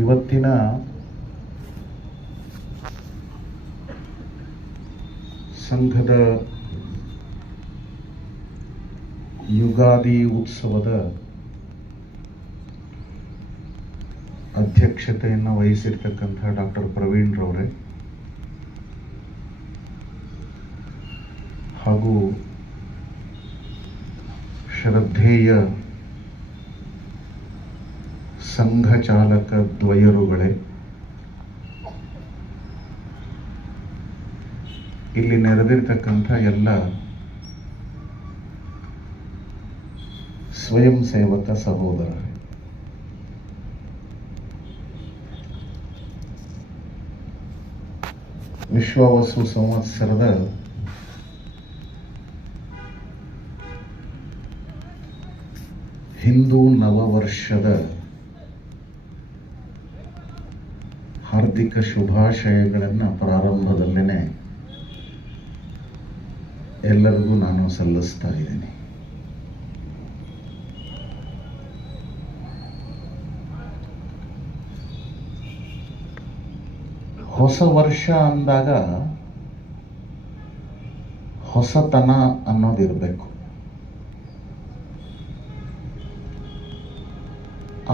ಇವತ್ತಿನ ಸಂಘದ ಯುಗಾದಿ ಉತ್ಸವದ ಅಧ್ಯಕ್ಷತೆಯನ್ನು ವಹಿಸಿರ್ತಕ್ಕಂಥ ಡಾಕ್ಟರ್ ಪ್ರವೀಣ್ ರವರೇ ಹಾಗೂ ಶ್ರದ್ಧೇಯ ಸಂಘ ಚಾಲಕ ದ್ವಯರುಗಳೇ, ಇಲ್ಲಿ ನೆರೆದಿರ್ತಕ್ಕಂಥ ಎಲ್ಲ ಸ್ವಯಂ ಸೇವಕ ಸಹೋದರರೇ, ವಿಶ್ವಾವಸು ಸಂವತ್ಸರದ ಹಿಂದೂ ನವವರ್ಷದ ಹಾರ್ದಿಕ ಶುಭಾಶಯಗಳನ್ನು ಪ್ರಾರಂಭದಲ್ಲೇ ಎಲ್ಲರಿಗೂ ನಾನು ಸಲ್ಲಿಸ್ತಾ ಇದ್ದೀನಿ. ಹೊಸ ವರ್ಷ ಅಂದಾಗ ಹೊಸತನ ಅನ್ನೋದಿರಬೇಕು.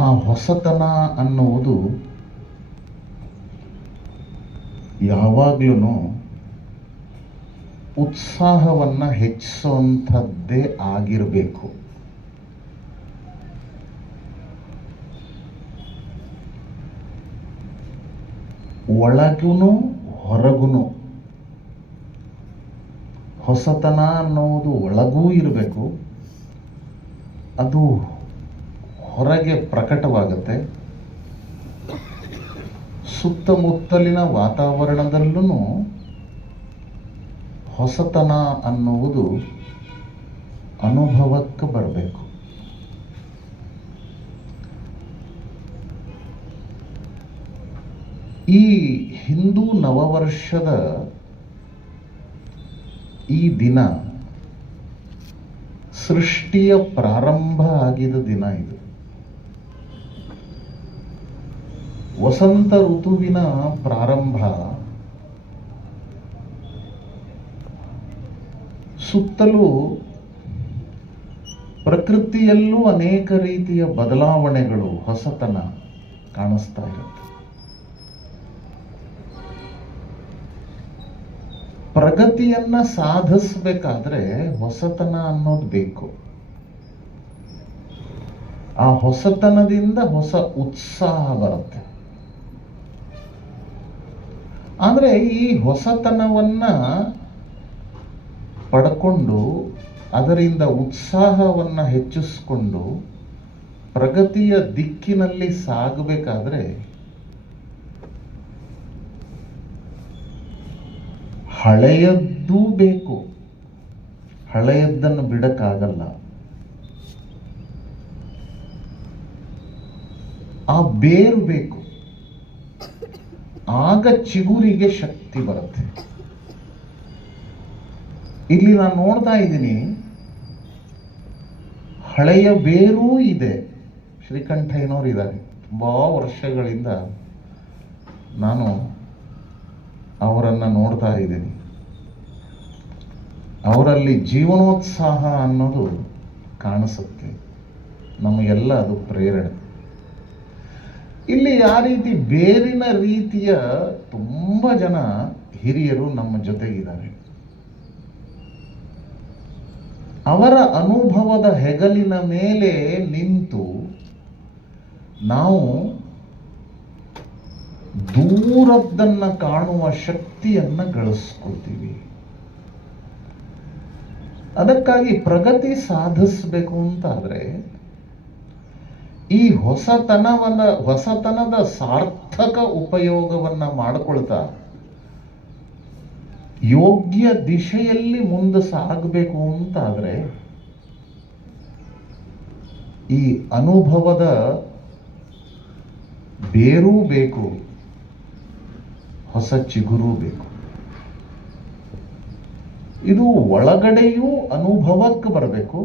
ಆ ಹೊಸತನ ಅನ್ನುವುದು ಯಾವಾಗ್ಲೂ ಉತ್ಸಾಹವನ್ನು ಹೆಚ್ಚಿಸುವಂಥದ್ದೇ ಆಗಿರಬೇಕು. ಒಳಗೂ ಹೊರಗೂ ಹೊಸತನ ಅನ್ನೋದು ಒಳಗೂ ಇರಬೇಕು, ಅದು ಹೊರಗೆ ಪ್ರಕಟವಾಗುತ್ತೆ. ಸುತ್ತಮುತ್ತಲಿನ ವಾತಾವರಣದಲ್ಲೂ ಹೊಸತನ ಅನ್ನುವುದು ಅನುಭವಕ್ಕೆ ಬರಬೇಕು. ಈ ಹಿಂದೂ ನವವರ್ಷದ ಈ ದಿನ ಸೃಷ್ಟಿಯ ಪ್ರಾರಂಭ ಆಗಿದ ದಿನ ಇದು. ವಸಂತ ಋತುವಿನ ಪ್ರಾರಂಭ. ಸುತ್ತಲೂ ಪ್ರಕೃತಿಯಲ್ಲೂ ಅನೇಕ ರೀತಿಯ ಬದಲಾವಣೆಗಳು, ಹೊಸತನ ಕಾಣಿಸ್ತಾ ಇರುತ್ತೆ. ಪ್ರಗತಿಯನ್ನ ಸಾಧಿಸಬೇಕಾದ್ರೆ ಹೊಸತನ ಅನ್ನೋದು ಬೇಕು. ಆ ಹೊಸತನದಿಂದ ಹೊಸ ಉತ್ಸಾಹ ಬರುತ್ತೆ. ಆದರೆ ಈ ಹೊಸತನವನ್ನ ಪಡ್ಕೊಂಡು ಅದರಿಂದ ಉತ್ಸಾಹವನ್ನ ಹೆಚ್ಚಿಸ್ಕೊಂಡು ಪ್ರಗತಿಯ ದಿಕ್ಕಿನಲ್ಲಿ ಸಾಗಬೇಕಾದ್ರೆ ಹಳೆಯದ್ದೂ ಬೇಕು. ಹಳೆಯದ್ದನ್ನು ಬಿಡಕ್ಕಾಗಲ್ಲ. ಆ ಬೇರು ಬೇಕು, ಆಗ ಚಿಗುರಿಗೆ ಶಕ್ತಿ ಬರುತ್ತೆ. ಇಲ್ಲಿ ನಾನು ನೋಡ್ತಾ ಇದ್ದೀನಿ, ಹಳೆಯ ಬೇರೂ ಇದೆ. ಶ್ರೀಕಂಠಯ್ಯನವರು ಇದ್ದಾರೆ. ತುಂಬಾ ವರ್ಷಗಳಿಂದ ನಾನು ಅವರನ್ನು ನೋಡ್ತಾ ಇದ್ದೀನಿ. ಅವರಲ್ಲಿ ಜೀವನೋತ್ಸಾಹ ಅನ್ನೋದು ಕಾಣಿಸುತ್ತೆ. ನಮಗೆಲ್ಲ ಅದು ಪ್ರೇರಣೆ. ಇಲ್ಲಿ ಆ ರೀತಿ ಬೇರಿನ ರೀತಿಯ ತುಂಬ ಜನ ಹಿರಿಯರು ನಮ್ಮ ಜೊತೆಗಿದ್ದಾರೆ. ಅವರ ಅನುಭವದ ಹೆಗಲಿನ ಮೇಲೆ ನಿಂತು ನಾವು ದೂರದ್ದನ್ನ ಕಾಣುವ ಶಕ್ತಿಯನ್ನ ಗಳಿಸ್ಕೊಳ್ತೀವಿ. ಅದಕ್ಕಾಗಿ ಪ್ರಗತಿ ಸಾಧಿಸಬೇಕು ಅಂತಾದ್ರೆ ಈ ಹೊಸತನದ ಸಾರ್ಥಕ ಉಪಯೋಗವನ್ನ ಮಾಡಿಕೊಳ್ತಾ ಯೋಗ್ಯ ದಿಶೆಯಲ್ಲಿ ಮುಂದೆ ಸಾಗಬೇಕು ಅಂತಾದ್ರೆ ಈ ಅನುಭವದ ಬೇರೂ ಬೇಕು, ಹೊಸ ಚಿಗುರು ಬೇಕು. ಇದು ಒಳಗಡೆಯೂ ಅನುಭವಕ್ಕೆ ಬರಬೇಕು,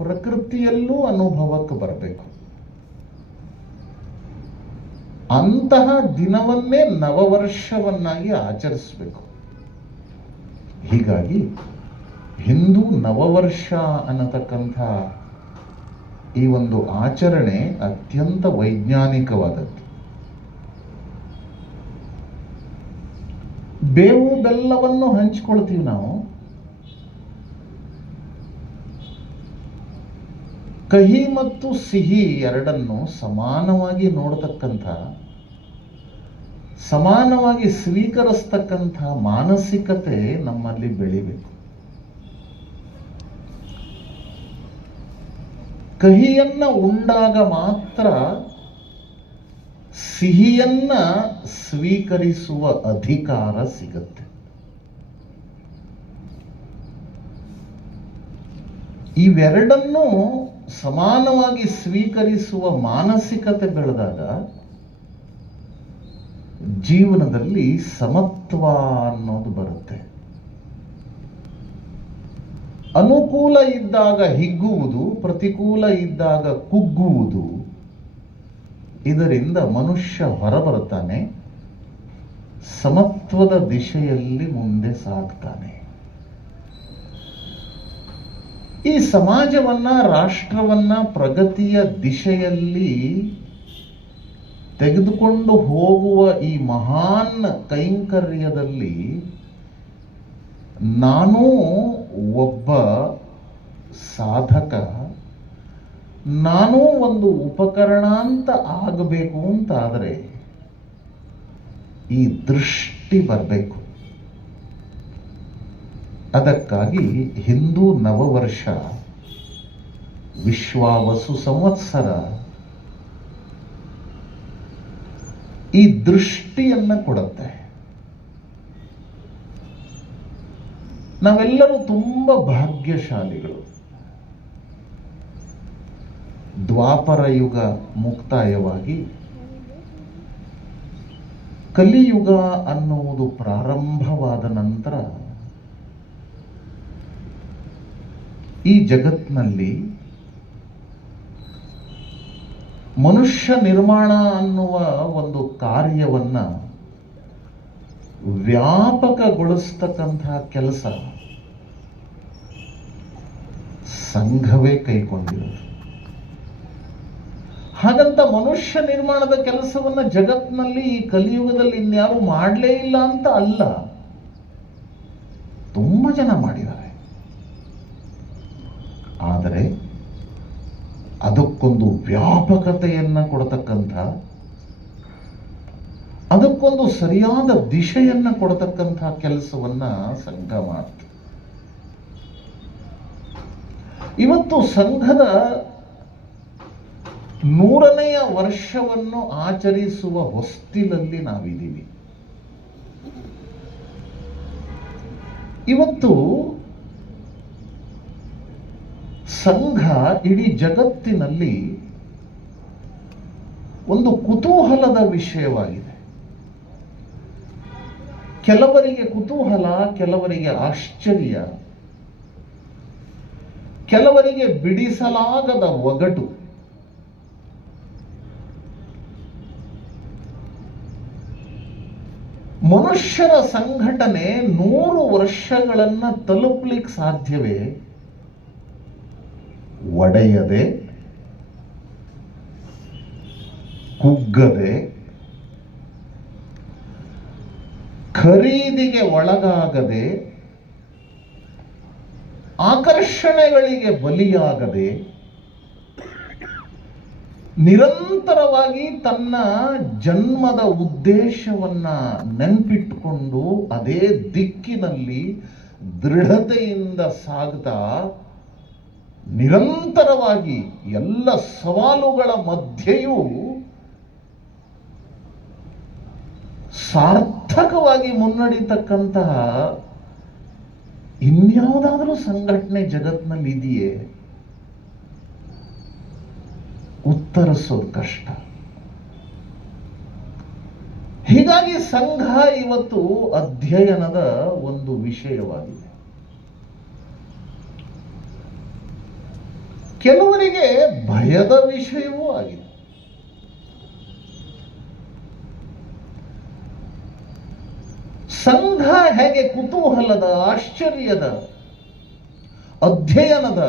ಪ್ರಕೃತಿಯಲ್ಲೂ ಅನುಭವಕ್ಕೆ ಬರಬೇಕು. ಅಂತಹ ದಿನವನ್ನೇ ನವವರ್ಷವನ್ನಾಗಿ ಆಚರಿಸಬೇಕು. ಹೀಗಾಗಿ ಹಿಂದೂ ನವವರ್ಷ ಅನ್ನತಕ್ಕಂಥ ಈ ಒಂದು ಆಚರಣೆ ಅತ್ಯಂತ ವೈಜ್ಞಾನಿಕವಾದದ್ದು. ಬೇವು ಬೆಲ್ಲವನ್ನು ಹಂಚಿಕೊಳ್ತೀವಿ ನಾವು. ಕಹಿ ಮತ್ತು ಸಿಹಿ ಎರಡನ್ನು ಸಮಾನವಾಗಿ ನೋಡತಕ್ಕಂಥ, ಸಮಾನವಾಗಿ ಸ್ವೀಕರಿಸ್ತಕ್ಕಂಥ ಮಾನಸಿಕತೆ ನಮ್ಮಲ್ಲಿ ಬೆಳಿಬೇಕು. ಕಹಿಯನ್ನ ಉಂಡಾಗ ಮಾತ್ರ ಸಿಹಿಯನ್ನ ಸ್ವೀಕರಿಸುವ ಅಧಿಕಾರ ಸಿಗತ್ತೆ. ಇವೆರಡನ್ನೂ ಸಮಾನವಾಗಿ ಸ್ವೀಕರಿಸುವ ಮಾನಸಿಕತೆ ಬೆಳೆದಾಗ ಜೀವನದಲ್ಲಿ ಸಮತ್ವ ಅನ್ನೋದು ಬರುತ್ತೆ. ಅನುಕೂಲ ಇದ್ದಾಗ ಹಿಗ್ಗುವುದು, ಪ್ರತಿಕೂಲ ಇದ್ದಾಗ ಕುಗ್ಗುವುದು, ಇದರಿಂದ ಮನುಷ್ಯ ಹೊರಬರುತ್ತಾನೆ, ಸಮತ್ವದ ದಿಶೆಯಲ್ಲಿ ಮುಂದೆ ಸಾಗ್ತಾನೆ. ಈ ಸಮಾಜವನ್ನ, ರಾಷ್ಟ್ರವನ್ನ ಪ್ರಗತಿಯ ದಿಶೆಯಲ್ಲಿ ತೆಗೆದುಕೊಂಡು ಹೋಗುವ ಈ ಮಹಾನ್ ಕೈಂಕರ್ಯದಲ್ಲಿ ನಾನೂ ಒಬ್ಬ ಸಾಧಕ, ನಾನೂ ಒಂದು ಉಪಕರಣ ಅಂತ ಆಗಬೇಕು ಅಂತಾದರೆ ಈ ದೃಷ್ಟಿ ಬರಬೇಕು. ಅದಕ್ಕಾಗಿ ಹಿಂದೂ ನವವರ್ಷ ವಿಶ್ವಾವಸು ಸಂವತ್ಸರ ಈ ದೃಷ್ಟಿಯನ್ನ ಕೊಡುತ್ತೆ. ನಾವೆಲ್ಲರೂ ತುಂಬ ಭಾಗ್ಯಶಾಲಿಗಳು. ದ್ವಾಪರ ಯುಗ ಮುಕ್ತಾಯವಾಗಿ ಕಲಿಯುಗ ಅನ್ನುವುದು ಪ್ರಾರಂಭವಾದ ನಂತರ ಈ ಜಗತ್ತಿನಲ್ಲಿ ಮನುಷ್ಯ ನಿರ್ಮಾಣ ಅನ್ನುವ ಒಂದು ಕಾರ್ಯವನ್ನ ವ್ಯಾಪಕಗೊಳಿಸ್ತಕ್ಕಂತಹ ಕೆಲಸ ಸಂಘವೇ ಕೈಗೊಂಡಿರೋದು. ಹಾಗಂತ ಮನುಷ್ಯ ನಿರ್ಮಾಣದ ಕೆಲಸವನ್ನ ಜಗತ್ತಿನಲ್ಲಿ ಈ ಕಲಿಯುಗದಲ್ಲಿ ಇನ್ಯಾರು ಮಾಡಲೇ ಇಲ್ಲ ಅಂತ ಅಲ್ಲ, ತುಂಬಾ ಜನ ಮಾಡಿದ್ದಾರೆ. ಆದರೆ ಅದಕ್ಕೊಂದು ವ್ಯಾಪಕತೆಯನ್ನ ಕೊಡತಕ್ಕಂಥ, ಅದಕ್ಕೊಂದು ಸರಿಯಾದ ದಿಶೆಯನ್ನ ಕೊಡತಕ್ಕಂಥ ಕೆಲಸವನ್ನ ಸಂಘ ಮಾಡ್ತು. ಇವತ್ತು ಸಂಘದ 100ನೆಯ ವರ್ಷವನ್ನು ಆಚರಿಸುವ ಹೊಸ್ತಿಲಲ್ಲಿ ನಾವಿದ್ದೀವಿ. ಇವತ್ತು ಸಂಘ ಇಡೀ ಜಗತ್ತಿನಲ್ಲಿ ಒಂದು ಕುತೂಹಲದ ವಿಷಯವಾಗಿದೆ. ಕೆಲವರಿಗೆ ಕುತೂಹಲ, ಕೆಲವರಿಗೆ ಆಶ್ಚರ್ಯ, ಕೆಲವರಿಗೆ ಬಿಡಿಸಲಾಗದ ಒಗಟು. ಮನುಷ್ಯರ ಸಂಘಟನೆ 100 ವರ್ಷಗಳನ್ನ ತಲುಪಲಿಕ್ಕೆ ಸಾಧ್ಯವೇ? ಒಡೆಯದೆ, ಕುಗ್ಗದೆ, ಖರೀದಿಗೆ ಒಳಗಾಗದೆ, ಆಕರ್ಷಣೆಗಳಿಗೆ ಬಲಿಯಾಗದೆ, ನಿರಂತರವಾಗಿ ತನ್ನ ಜನ್ಮದ ಉದ್ದೇಶವನ್ನ ನೆನಪಿಟ್ಟುಕೊಂಡು ಅದೇ ದಿಕ್ಕಿನಲ್ಲಿ ದೃಢತೆಯಿಂದ ಸಾಗ್ತಾ ನಿರಂತರವಾಗಿ ಎಲ್ಲ ಸವಾಲುಗಳ ಮಧ್ಯೆಯೂ ಸಾರ್ಥಕವಾಗಿ ಮುನ್ನಡೀತಕ್ಕಂತಹ ಇನ್ಯಾವುದಾದರೂ ಸಂಘಟನೆ ಜಗತ್ತಿನಲ್ಲಿ ಇದೆಯೇ? ಉತ್ತರಿಸೋದು ಕಷ್ಟ. ಹೀಗಾಗಿ ಸಂಘ ಇವತ್ತು ಅಧ್ಯಯನದ ಒಂದು ವಿಷಯವಾಗಿದೆ. ಕೆಲವರಿಗೆ ಭಯದ ವಿಷಯವೂ ಆಗಿದೆ. ಸಂಘ ಹೇಗೆ ಕುತೂಹಲದ, ಆಶ್ಚರ್ಯದ, ಅಧ್ಯಯನದ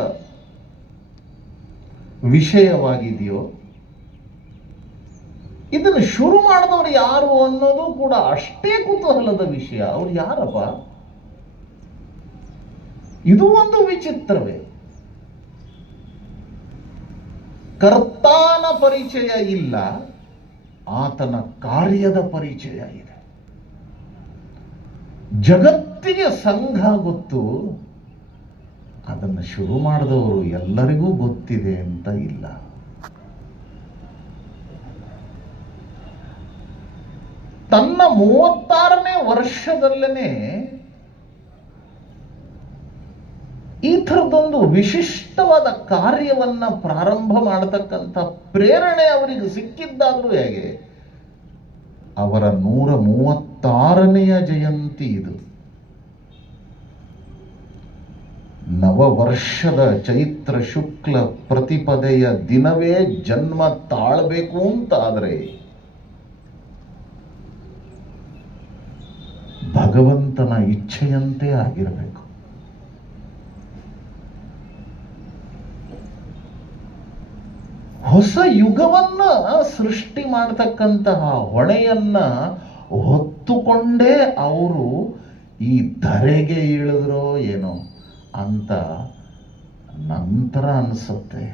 ವಿಷಯವಾಗಿದೆಯೋ, ಇದನ್ನು ಶುರು ಮಾಡಿದವರು ಯಾರು ಅನ್ನೋದು ಕೂಡ ಅಷ್ಟೇ ಕುತೂಹಲದ ವಿಷಯ. ಅವ್ರು ಯಾರಪ್ಪ? ಇದು ಒಂದು ವಿಚಿತ್ರವೇ. ಕರ್ತಾನ ಪರಿಚಯ ಇಲ್ಲ, ಆತನ ಕಾರ್ಯದ ಪರಿಚಯ ಇದೆ. ಜಗತ್ತಿಗೆ ಸಂಘ ಗೊತ್ತು, ಅದನ್ನು ಶುರು ಮಾಡಿದವರು ಎಲ್ಲರಿಗೂ ಗೊತ್ತಿದೆ ಅಂತ ಇಲ್ಲ. ತನ್ನ 36ನೇ ವರ್ಷದಲ್ಲೇನೆ ಈ ಥರದೊಂದು ವಿಶಿಷ್ಟವಾದ ಕಾರ್ಯವನ್ನ ಪ್ರಾರಂಭ ಮಾಡತಕ್ಕಂಥ ಪ್ರೇರಣೆ ಅವರಿಗೆ ಸಿಕ್ಕಿದ್ದಾದ್ರೂ ಹೇಗೆ? ಅವರ 136ನೆಯ ಜಯಂತಿ ಇದು. ನವವರ್ಷದ ಚೈತ್ರ ಶುಕ್ಲ ಪ್ರತಿಪದೆಯ ದಿನವೇ ಜನ್ಮ ತಾಳಬೇಕು ಅಂತಾದರೆ ಭಗವಂತನ ಇಚ್ಛೆಯಂತೆ ಆಗಿರಬೇಕು. ಹೊಸ ಯುಗವನ್ನ ಸೃಷ್ಟಿ ಮಾಡತಕ್ಕಂತಹ ಹೊಣೆಯನ್ನ ಹೊತ್ತುಕೊಂಡೇ ಅವರು ಈ ಧರೆಗೆ ಇಳಿದ್ರೋ ಏನೋ ಅಂತ ನಂತರ ಅನಿಸುತ್ತೆ.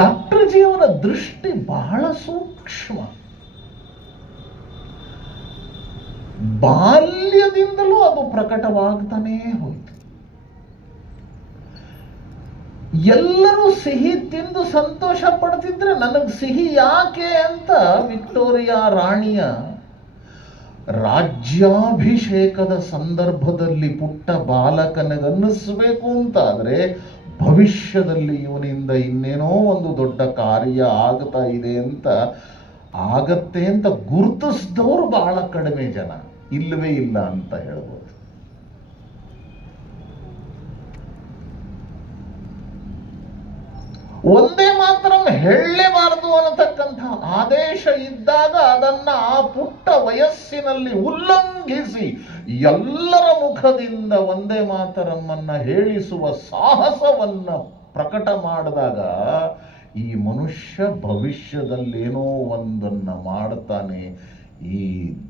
ಡಾಕ್ಟರ್ ಜಿಯವರ ದೃಷ್ಟಿ ಬಹಳ ಸೂಕ್ಷ್ಮ. ಬಾಲ್ಯದಿಂದಲೂ ಅದು ಪ್ರಕಟವಾಗ್ತಾನೇ ಹೋಯಿತು. ಎಲ್ಲರೂ ಸಿಹಿ ತಿಂದು ಸಂತೋಷ ಪಡ್ತಿದ್ರೆ ನನಗೆ ಸಿಹಿ ಯಾಕೆ ಅಂತ ವಿಕ್ಟೋರಿಯಾ ರಾಣಿಯ ರಾಜ್ಯಾಭಿಷೇಕದ ಸಂದರ್ಭದಲ್ಲಿ ಪುಟ್ಟ ಬಾಲಕನಿಗನ್ನಿಸ್ಬೇಕು ಅಂತಾದ್ರೆ ಭವಿಷ್ಯದಲ್ಲಿ ಇವನಿಂದ ಇನ್ನೇನೋ ಒಂದು ದೊಡ್ಡ ಕಾರ್ಯ ಆಗ್ತಾ ಇದೆ ಅಂತ ಆಗತ್ತೆ ಅಂತ ಗುರುತಿಸಿದವರು ಬಹಳ ಕಡಿಮೆ ಜನ, ಇಲ್ಲವೇ ಇಲ್ಲ ಅಂತ ಹೇಳ್ಬೋದು. ಒಂದೇ ಮಾತ್ರ ಹೇಳಲೇಬಾರದು ಅನ್ನತಕ್ಕಂಥ ಆದೇಶ ಇದ್ದಾಗ ಅದನ್ನ ಆ ಪುಟ್ಟ ವಯಸ್ಸಿನಲ್ಲಿ ಉಲ್ಲಂಘಿಸಿ ಎಲ್ಲರ ಮುಖದಿಂದ ಒಂದೇ ಮಾತರಮ್ಮನ್ನ ಹೇಳಿಸುವ ಸಾಹಸವನ್ನ ಪ್ರಕಟ ಮಾಡಿದಾಗ ಈ ಮನುಷ್ಯ ಭವಿಷ್ಯದಲ್ಲೇನೋ ಒಂದನ್ನ ಮಾಡ್ತಾನೆ, ಈ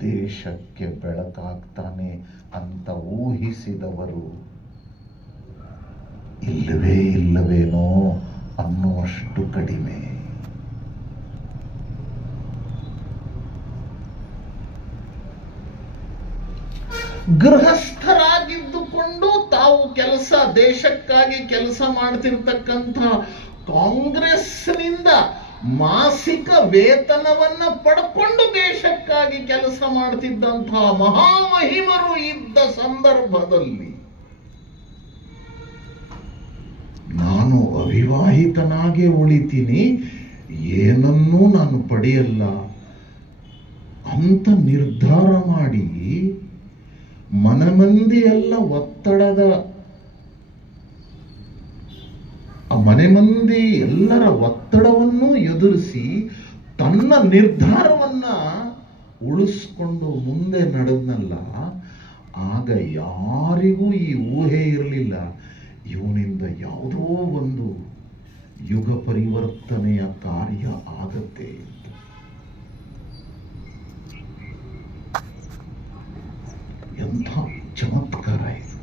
ದೇಶಕ್ಕೆ ಬೆಳಕಾಗ್ತಾನೆ ಅಂತ ಊಹಿಸಿದವರು ಇಲ್ಲವೇನೋ ಅನ್ನುವಷ್ಟು ಕಡಿಮೆ. ಗೃಹಸ್ಥರಾಗಿದ್ದುಕೊಂಡು ತಾವು ದೇಶಕ್ಕಾಗಿ ಕೆಲಸ ಮಾಡ್ತಿರ್ತಕ್ಕಂಥ ಕಾಂಗ್ರೆಸ್ನಿಂದ ಮಾಸಿಕ ವೇತನವನ್ನ ಪಡ್ಕೊಂಡು ದೇಶಕ್ಕಾಗಿ ಕೆಲಸ ಮಾಡ್ತಿದ್ದಂತಹ ಮಹಾಮಹಿಮರು ಇದ್ದ ಸಂದರ್ಭದಲ್ಲಿ ನಾನು ಅವಿವಾಹಿತನಾಗೆ ಉಳಿತೀನಿ, ಏನನ್ನೂ ನಾನು ಪಡೆಯಲ್ಲ ಅಂತ ನಿರ್ಧಾರ ಮಾಡಿ ಮನೆ ಮಂದಿ ಎಲ್ಲರ ಒತ್ತಡವನ್ನು ಎದುರಿಸಿ ತನ್ನ ನಿರ್ಧಾರವನ್ನ ಉಳಿಸ್ಕೊಂಡು ಮುಂದೆ ನಡೆದ್ನಲ್ಲ, ಆಗ ಯಾರಿಗೂ ಈ ಊಹೆ ಇರಲಿಲ್ಲ ಇವನಿಂದ ಯಾವುದೋ ಒಂದು ಯುಗ ಪರಿವರ್ತನೆಯ ಕಾರ್ಯ ಆಗತ್ತೆ ಅಂತ. ಎಂಥ ಚಮತ್ಕಾರ ಇದು.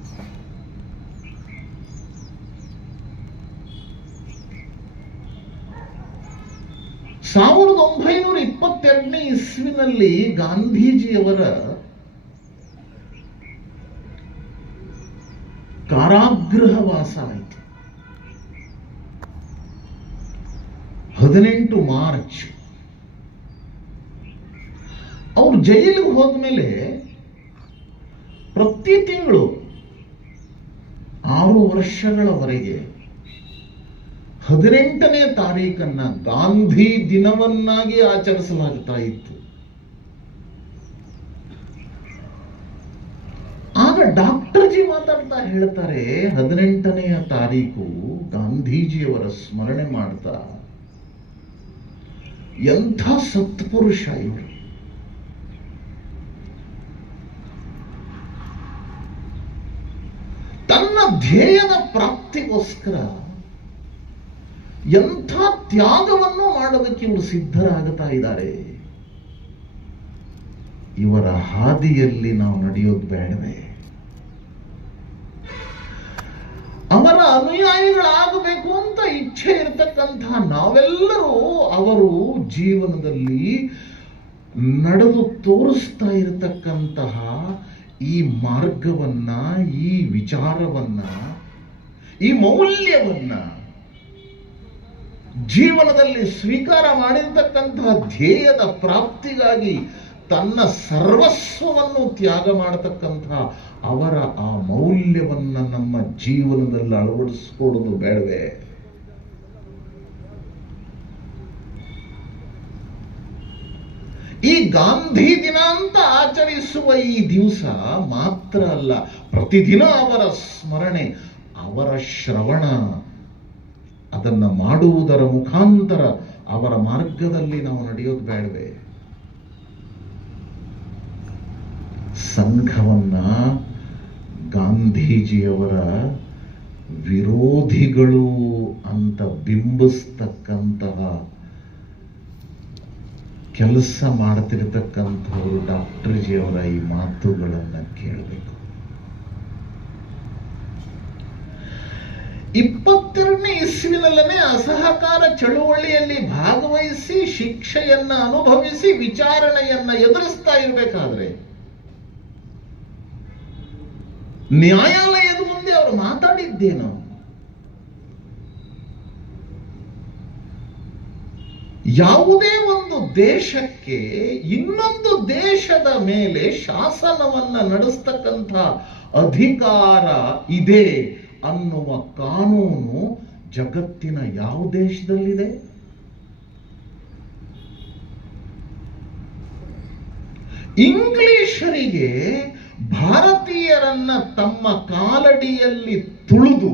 ಸಾವಿರದ 1922ನೇ ಇಸ್ವಿನಲ್ಲಿ ಗಾಂಧೀಜಿಯವರ ಕಾರಾಗೃಹವಾಸ ಆಯಿತು. 18 ಮಾರ್ಚ್ ಅವರು ಜೈಲಿಗೆ ಹೋದ್ಮೇಲೆ ಪ್ರತಿ ತಿಂಗಳು 6 ವರ್ಷಗಳವರೆಗೆ 18ನೇ ತಾರೀಖನ್ನ ಗಾಂಧಿ ದಿನವನ್ನಾಗಿ ಆಚರಿಸಲಾಗ್ತಾ ಇತ್ತು. ಆಗ ಡಾಕ್ಟರ್ ನೆಹರೂಜಿ ಮಾತಾಡ್ತಾ ಹೇಳ್ತಾರೆ, 18ನೇ ತಾರೀಕು ಗಾಂಧೀಜಿಯವರ ಸ್ಮರಣೆ ಮಾಡ್ತಾ, ಎಂಥ ಸತ್ಪುರುಷ ಇವರು. ತನ್ನ ಧ್ಯೇಯದ ಪ್ರಾಪ್ತಿಗೋಸ್ಕರ ಎಂಥ ತ್ಯಾಗವನ್ನು ಮಾಡೋದಕ್ಕೆ ಇವರು ಸಿದ್ಧರಾಗುತ್ತಾ ಇದ್ದಾರೆ. ಇವರ ಹಾದಿಯಲ್ಲಿ ನಾವು ನಡೆಯೋದು ಬೇಡವೇ? ಅವರ ಅನುಯಾಯಿಗಳಾಗಬೇಕು ಅಂತ ಇಚ್ಛೆ ಇರತಕ್ಕಂಥ ನಾವೆಲ್ಲರೂ ಅವರು ಜೀವನದಲ್ಲಿ ನಡೆದು ತೋರಿಸ್ತಾ ಇರತಕ್ಕಂತಹ ಈ ಮಾರ್ಗವನ್ನ, ಈ ವಿಚಾರವನ್ನ, ಈ ಮೌಲ್ಯವನ್ನ ಜೀವನದಲ್ಲಿ ಸ್ವೀಕಾರ ಮಾಡಿರ್ತಕ್ಕಂತಹ ಧ್ಯೇಯದ ಪ್ರಾಪ್ತಿಗಾಗಿ ತನ್ನ ಸರ್ವಸ್ವವನ್ನು ತ್ಯಾಗ ಮಾಡತಕ್ಕಂತಹ ಅವರ ಆ ಮೌಲ್ಯವನ್ನ ನಮ್ಮ ಜೀವನದಲ್ಲಿ ಅಳವಡಿಸಿಕೊಳ್ಳೋದು ಬೇಡವೇ? ಈ ಗಾಂಧಿ ದಿನ ಅಂತ ಆಚರಿಸುವ ಈ ದಿವಸ ಮಾತ್ರ ಅಲ್ಲ, ಪ್ರತಿದಿನ ಅವರ ಸ್ಮರಣೆ, ಅವರ ಶ್ರವಣ, ಅದನ್ನ ಮಾಡುವುದರ ಮುಖಾಂತರ ಅವರ ಮಾರ್ಗದಲ್ಲಿ ನಾವು ನಡೆಯೋದು ಬೇಡವೇ? ಸಂಘವನ್ನ ಗಾಂಧೀಜಿಯವರ ವಿರೋಧಿಗಳು ಅಂತ ಬಿಂಬಿಸ್ತಕ್ಕಂತಹ ಕೆಲಸ ಮಾಡ್ತಿರ್ತಕ್ಕಂಥವರು ಡಾಕ್ಟರ್ ಜಿಯವರ ಈ ಮಾತುಗಳನ್ನ ಕೇಳಬೇಕು. 22ನೇ ಇಸ್ವಿನಲ್ಲೇ ಅಸಹಕಾರ ಚಳುವಳಿಯಲ್ಲಿ ಭಾಗವಹಿಸಿ ಶಿಕ್ಷೆಯನ್ನ ಅನುಭವಿಸಿ ವಿಚಾರಣೆಯನ್ನ ಎದುರಿಸ್ತಾ ಇರಬೇಕಾದ್ರೆ ನ್ಯಾಯಾಲಯದ ಮುಂದೆ ಅವರು ಮಾತಾಡಿದ್ದೇನು? ಯಾವುದೇ ಒಂದು ದೇಶಕ್ಕೆ ಇನ್ನೊಂದು ದೇಶದ ಮೇಲೆ ಶಾಸನವನ್ನ ನಡೆಸ್ತಕ್ಕಂಥ ಅಧಿಕಾರ ಇದೆ ಅನ್ನುವ ಕಾನೂನು ಜಗತ್ತಿನ ಯಾವ ದೇಶದಲ್ಲಿದೆ? ಇಂಗ್ಲಿಷರಿಗೆ ಭಾರತೀಯರನ್ನ ತಮ್ಮ ಕಾಲಡಿಯಲ್ಲಿ ತುಳಿದು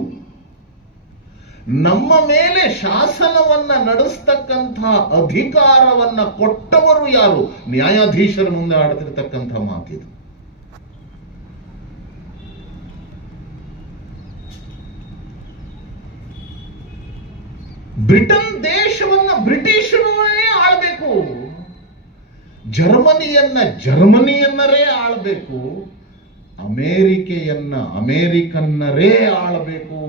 ನಮ್ಮ ಮೇಲೆ ಶಾಸನವನ್ನ ನಡೆಸ್ತಕ್ಕಂಥ ಅಧಿಕಾರವನ್ನ ಕೊಟ್ಟವರು ಯಾರು? ನ್ಯಾಯಾಧೀಶರ ಮುಂದೆ ಆಡ್ತಿರ್ತಕ್ಕಂಥ ಮಾತಿದು. ಬ್ರಿಟನ್ ದೇಶವನ್ನ ಬ್ರಿಟಿಷರೇ ಆಳ್ಬೇಕು, ಜರ್ಮನಿಯನ್ನರೇ ಆಳ್ಬೇಕು, ಅಮೇರಿಕೆಯನ್ನ ಅಮೇರಿಕನ್ನರೇ ಆಳ್ಬೇಕು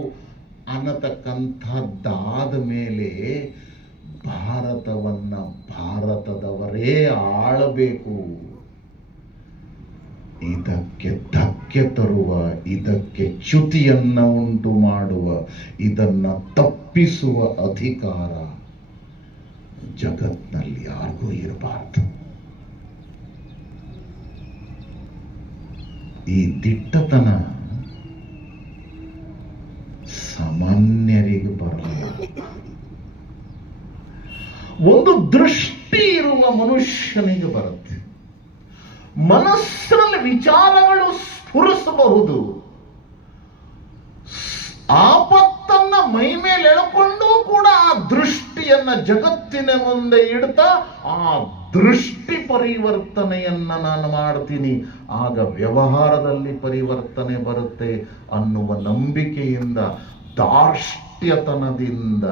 ಅನ್ನತಕ್ಕಂಥದ್ದಾದ ಮೇಲೆ ಭಾರತವನ್ನ ಭಾರತದವರೇ ಆಳಬೇಕು. ಇದಕ್ಕೆ ಧಕ್ಕೆ ತರುವ, ಇದಕ್ಕೆ ಚ್ಯುತಿಯನ್ನ ಉಂಟು ಮಾಡುವ, ಇದನ್ನ ತಪ್ಪಿಸುವ ಅಧಿಕಾರ ಜಗತ್ನಲ್ಲಿ ಯಾರಿಗೂ ಇರಬಾರದು. ಈ ದಿಟ್ಟತನ ಸಾಮಾನ್ಯರಿಗೆ ಬರಲ್ಲ. ಒಂದು ದೃಷ್ಟಿ ಇರುವ ಮನುಷ್ಯನಿಗೆ ಬರುತ್ತೆ. ಮನಸ್ಸಿನಲ್ಲಿ ವಿಚಾರಗಳು ಸ್ಫುರಿಸಬಹುದು. ಆಪತ್ತನ್ನ ಮೈ ಮೇಲೆ ಎಳ್ಕೊಂಡು ಕೂಡ ಆ ದೃಷ್ಟಿಯನ್ನ ಜಗತ್ತಿನ ಮುಂದೆ ಇಡ್ತಾ ಆ ದೃಷ್ಟಿ ಪರಿವರ್ತನೆಯನ್ನ ನಾನು ಮಾಡ್ತೀನಿ, ಆಗ ವ್ಯವಹಾರದಲ್ಲಿ ಪರಿವರ್ತನೆ ಬರುತ್ತೆ ಅನ್ನುವ ನಂಬಿಕೆಯಿಂದ, ದಾರ್ಷ್ಟ್ಯತನದಿಂದ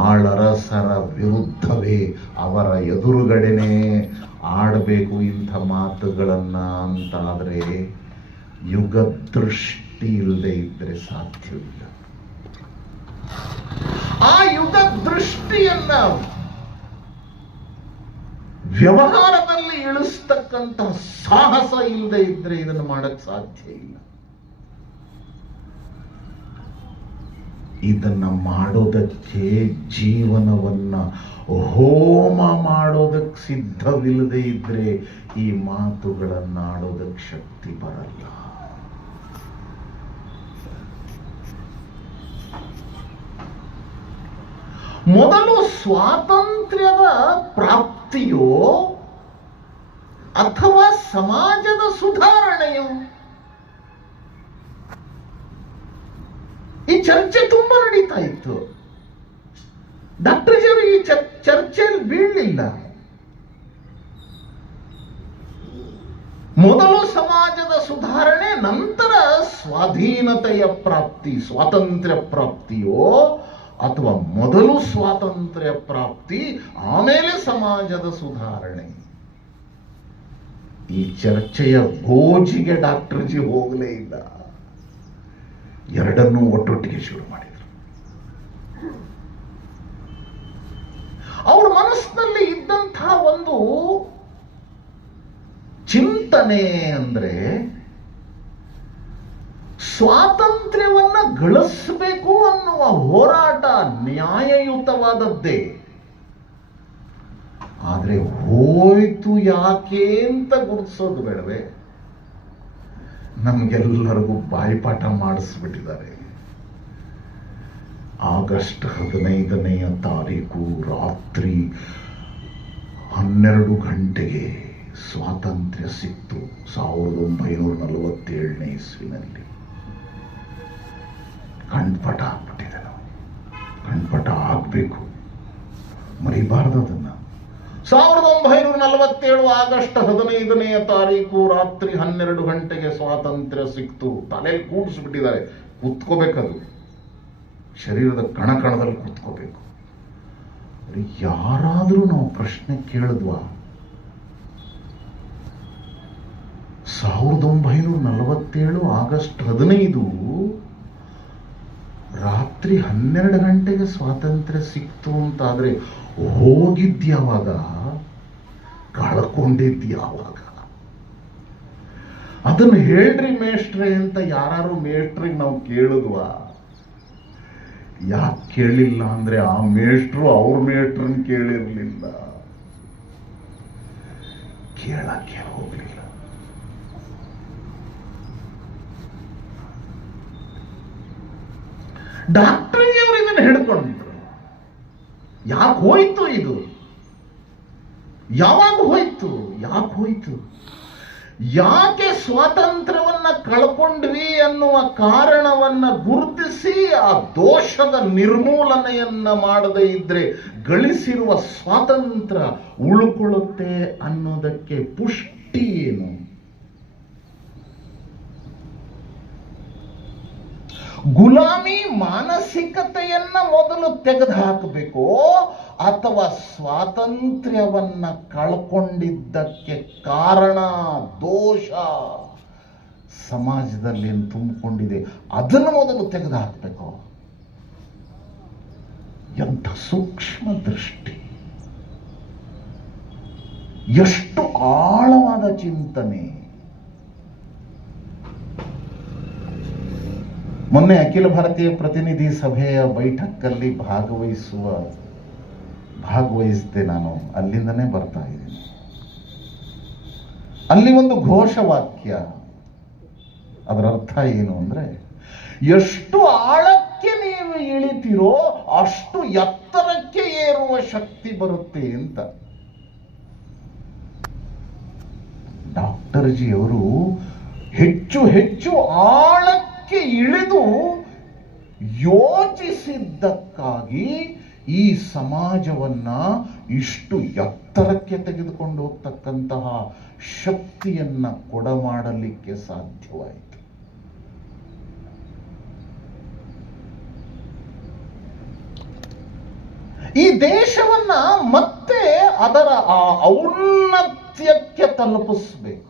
ಆಳರಸರ ವಿರುದ್ಧವೇ ಅವರ ಎದುರುಗಡೆನೆ ಆಡಬೇಕು ಇಂಥ ಮಾತುಗಳನ್ನ ಅಂತಾದ್ರೆ ಯುಗ ದೃಷ್ಟಿ ಇಲ್ಲದೆ ಇದ್ರೆ ಸಾಧ್ಯವಿಲ್ಲ. ಆ ಯುಗ ದೃಷ್ಟಿಯನ್ನ ವ್ಯವಹಾರದಲ್ಲಿ ಇಳಿಸ್ತಕ್ಕಂಥ ಸಾಹಸ ಇಲ್ಲದೆ ಇದ್ರೆ ಇದನ್ನು ಮಾಡಕ್ ಸಾಧ್ಯ ಇಲ್ಲ. ಇದನ್ನ ಮಾಡೋದಕ್ಕೆ ಜೀವನವನ್ನ ಹೋಮ ಮಾಡೋದಕ್ಕೆ ಸಿದ್ಧವಿಲ್ಲದೆ ಇದ್ರೆ ಈ ಮಾತುಗಳನ್ನ ಆಡೋದಕ್ಕೆ ಶಕ್ತಿ ಬರಲ್ಲ. ಮೊದಲು ಸ್ವಾತಂತ್ರ್ಯದ ಪ್ರಾಪ್ತಿಯೋ ಅಥವಾ ಸಮಾಜದ ಸುಧಾರಣೆಯೋ? ಈ ಚರ್ಚೆ ತುಂಬಾ ನಡೀತಾ ಇತ್ತು. ಡಾಕ್ಟರ್ ಜಿಯವರು ಈ ಚರ್ಚೆಯಲ್ಲಿ ಬೀಳಲಿಲ್ಲ. ಮೊದಲು ಸಮಾಜದ ಸುಧಾರಣೆ, ನಂತರ ಸ್ವಾಧೀನತೆಯ ಪ್ರಾಪ್ತಿ, ಸ್ವಾತಂತ್ರ್ಯ ಪ್ರಾಪ್ತಿಯೋ, ಅಥವಾ ಮೊದಲು ಸ್ವಾತಂತ್ರ್ಯ ಪ್ರಾಪ್ತಿ ಆಮೇಲೆ ಸಮಾಜದ ಸುಧಾರಣೆ? ಈ ಚರ್ಚೆಯ ಗೋಜಿಗೆ ಡಾಕ್ಟರ್ ಜಿ ಹೋಗಲೇ ಇಲ್ಲ. ಎರಡನ್ನೂ ಒಟ್ಟೊಟ್ಟಿಗೆ ಶುರು ಮಾಡಿದರು. ಅವರ ಮನಸ್ಸಿನಲ್ಲಿ ಇದ್ದಂತಹ ಒಂದು ಚಿಂತನೆ ಅಂದ್ರೆ ಸ್ವಾತಂತ್ರ್ಯವನ್ನ ಗಳಿಸಬೇಕು ಅನ್ನುವ ಹೋರಾಟ ನ್ಯಾಯಯುತವಾದದ್ದೇ. ಆದ್ರೆ ಹೋಯ್ತು ಯಾಕೆ ಅಂತ ಗುರುತಿಸೋದು ಬೇಡವೇ? ನಮ್ಗೆಲ್ಲರಿಗೂ ಬಾಯಿಪಾಠ ಮಾಡಿಸ್ಬಿಟ್ಟಿದ್ದಾರೆ. ಆಗಸ್ಟ್ 15ನೆಯ ತಾರೀಕು ರಾತ್ರಿ 12 ಗಂಟೆಗೆ ಸ್ವಾತಂತ್ರ್ಯ ಸಿಕ್ತು 1947ನೇ ಇಸ್ವಿನಲ್ಲಿ. ಕಂಠಪಾಠ ಆಗ್ಬಿಟ್ಟಿದೆ. ನಾವು ಕಂಠಪಾಠ ಆಗ್ಬೇಕು, ಮರಿಬಾರ್ದು ಅದನ್ನ. 1947 ಆಗಸ್ಟ್ 15ನೆಯ ತಾರೀಕು ರಾತ್ರಿ 12 ಗಂಟೆಗೆ ಸ್ವಾತಂತ್ರ್ಯ ಸಿಕ್ತು. ತಲೆಯಲ್ಲಿ ಕೂಡಿಸ್ಬಿಟ್ಟಿದ್ದಾರೆ. ಕೂತ್ಕೋಬೇಕದು, ಶರೀರದ ಕಣಕಣದಲ್ಲಿ ಕೂತ್ಕೋಬೇಕು. ಯಾರಾದ್ರೂ ನಾವು ಪ್ರಶ್ನೆ ಕೇಳಿದ್ವಾ? 1947 ಆಗಸ್ಟ್ 15 ರಾತ್ರಿ 12 ಗಂಟೆಗೆ ಸ್ವಾತಂತ್ರ್ಯ ಸಿಕ್ತು ಅಂತಾದ್ರೆ ಹೋಗಿದ್ಯಾವಾಗ, ಕಳ್ಕೊಂಡಿದ್ಯಾವಾಗ? ಅದನ್ನು ಹೇಳ್ರಿ ಮೇಷ್ಟ್ರೆ ಅಂತ ಯಾರು ಮೇಷ್ಟ್ರಿಗೆ ನಾವು ಕೇಳಿದ್ವಾ? ಯಾಕೆ ಕೇಳಿಲ್ಲ ಅಂದ್ರೆ ಆ ಮೇಷ್ಟ್ರು ಅವ್ರ ಮೇಷ್ಟ್ರನ್ನ ಕೇಳಿರ್ಲಿಲ್ಲ, ಕೇಳಕ್ಕೆ ಹೋಗ್ಲಿಲ್ಲ. ಡಾಕ್ಟರ್ ಅವರು ಇದನ್ನು ಹಿಡ್ಕೊಂಡಿದ್ರು. ಯಾಕೆ ಹೋಯ್ತು ಇದು? ಯಾವಾಗ ಹೋಯ್ತು? ಯಾಕೆ ಹೋಯ್ತು? ಯಾಕೆ ಸ್ವಾತಂತ್ರ್ಯವನ್ನ ಕಳ್ಕೊಂಡ್ವಿ ಅನ್ನುವ ಕಾರಣವನ್ನ ಗುರುತಿಸಿ ಆ ದೋಷದ ನಿರ್ಮೂಲನೆಯನ್ನ ಮಾಡದೇ ಇದ್ರೆ ಗಳಿಸಿರುವ ಸ್ವಾತಂತ್ರ್ಯ ಉಳ್ಕೊಳ್ಳುತ್ತೆ ಅನ್ನೋದಕ್ಕೆ ಪುಷ್ಟಿ ಏನು? ಗುಲಾಮಿ ಮಾನಸಿಕತೆಯನ್ನ ಮೊದಲು ತೆಗೆದುಹಾಕಬೇಕು, ಅಥವಾ ಸ್ವಾತಂತ್ರ್ಯವನ್ನ ಕಳ್ಕೊಂಡಿದ್ದಕ್ಕೆ ಕಾರಣ ದೋಷ ಸಮಾಜದಲ್ಲಿ ಏನು ತುಂಬಿಕೊಂಡಿದೆ ಅದನ್ನು ಮೊದಲು ತೆಗೆದುಹಾಕಬೇಕು? ಎಂಥ ಸೂಕ್ಷ್ಮ ದೃಷ್ಟಿ, ಎಷ್ಟು ಆಳವಾದ ಚಿಂತನೆ. ಮೊನ್ನೆ ಅಖಿಲ ಭಾರತೀಯ ಪ್ರತಿನಿಧಿ ಸಭೆಯ ಬೈಠಕ್ಕಲ್ಲಿ ಭಾಗವಹಿಸಿದೆ ನಾನು. ಅಲ್ಲಿಂದನೇ ಬರ್ತಾ ಇದ್ದೀನಿ. ಅಲ್ಲಿ ಒಂದು ಘೋಷವಾಕ್ಯ, ಅದರ ಅರ್ಥ ಏನು ಅಂದ್ರೆ, ಎಷ್ಟು ಆಳಕ್ಕೆ ನೀವು ಇಳಿತೀರೋ ಅಷ್ಟು ಎತ್ತರಕ್ಕೆ ಏರುವ ಶಕ್ತಿ ಬರುತ್ತೆ ಅಂತ. ಡಾಕ್ಟರ್ ಜಿ ಅವರು ಹೆಚ್ಚು ಹೆಚ್ಚು ಆಳಕ್ಕೆ ಇಳಿದು ಯೋಚಿಸಿದ್ದಕ್ಕಾಗಿ ಈ ಸಮಾಜವನ್ನ ಇಷ್ಟು ಎತ್ತರಕ್ಕೆ ತೆಗೆದುಕೊಂಡು ಹೋಗ್ತಕ್ಕಂತಹ ಶಕ್ತಿಯನ್ನ ಕೊಡಮಾಡಲಿಕ್ಕೆ ಸಾಧ್ಯವಾಯಿತು. ಈ ದೇಶವನ್ನ ಮತ್ತೆ ಅದರ ಆ ಔನ್ನತ್ಯಕ್ಕೆ ತಲುಪಿಸಬೇಕು.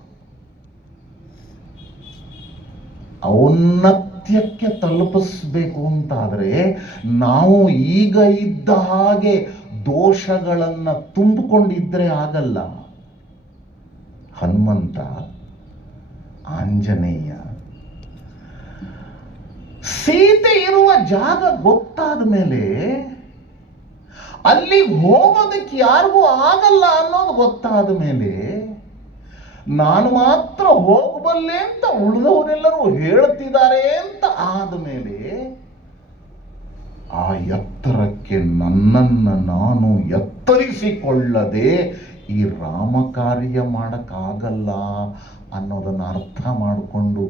ಔನ್ನತ್ಯಕ್ಕೆ ತಲುಪಿಸಬೇಕು ಅಂತಾದ್ರೆ ನಾವು ಈಗ ಇದ್ದ ಹಾಗೆ ದೋಷಗಳನ್ನ ತುಂಬಿಕೊಂಡಿದ್ರೆ ಆಗಲ್ಲ. ಹನುಮಂತ, ಆಂಜನೇಯ, ಸೀತೆ ಇರುವ ಜಾಗ ಗೊತ್ತಾದ ಮೇಲೆ ಅಲ್ಲಿಗೆ ಹೋಗೋದಕ್ಕೆ ಯಾರಿಗೂ ಆಗಲ್ಲ ಅನ್ನೋದು ಗೊತ್ತಾದ ಮೇಲೆ ನಾನು ಮಾತ್ರ ಹೋಗಬಲ್ಲೆ ಅಂತ ಉಳಿದವರೆಲ್ಲರೂ ಹೇಳ್ತಿದ್ದಾರೆ ಅಂತ ಆದಮೇಲೆ ಆ ಎತ್ತರಕ್ಕೆ ನನ್ನನ್ನು ನಾನು ಎತ್ತರಿಸಿಕೊಳ್ಳದೆ ಈ ರಾಮ ಕಾರ್ಯ ಮಾಡಕ್ಕಾಗಲ್ಲ ಅನ್ನೋದನ್ನು ಅರ್ಥ ಮಾಡಿಕೊಂಡು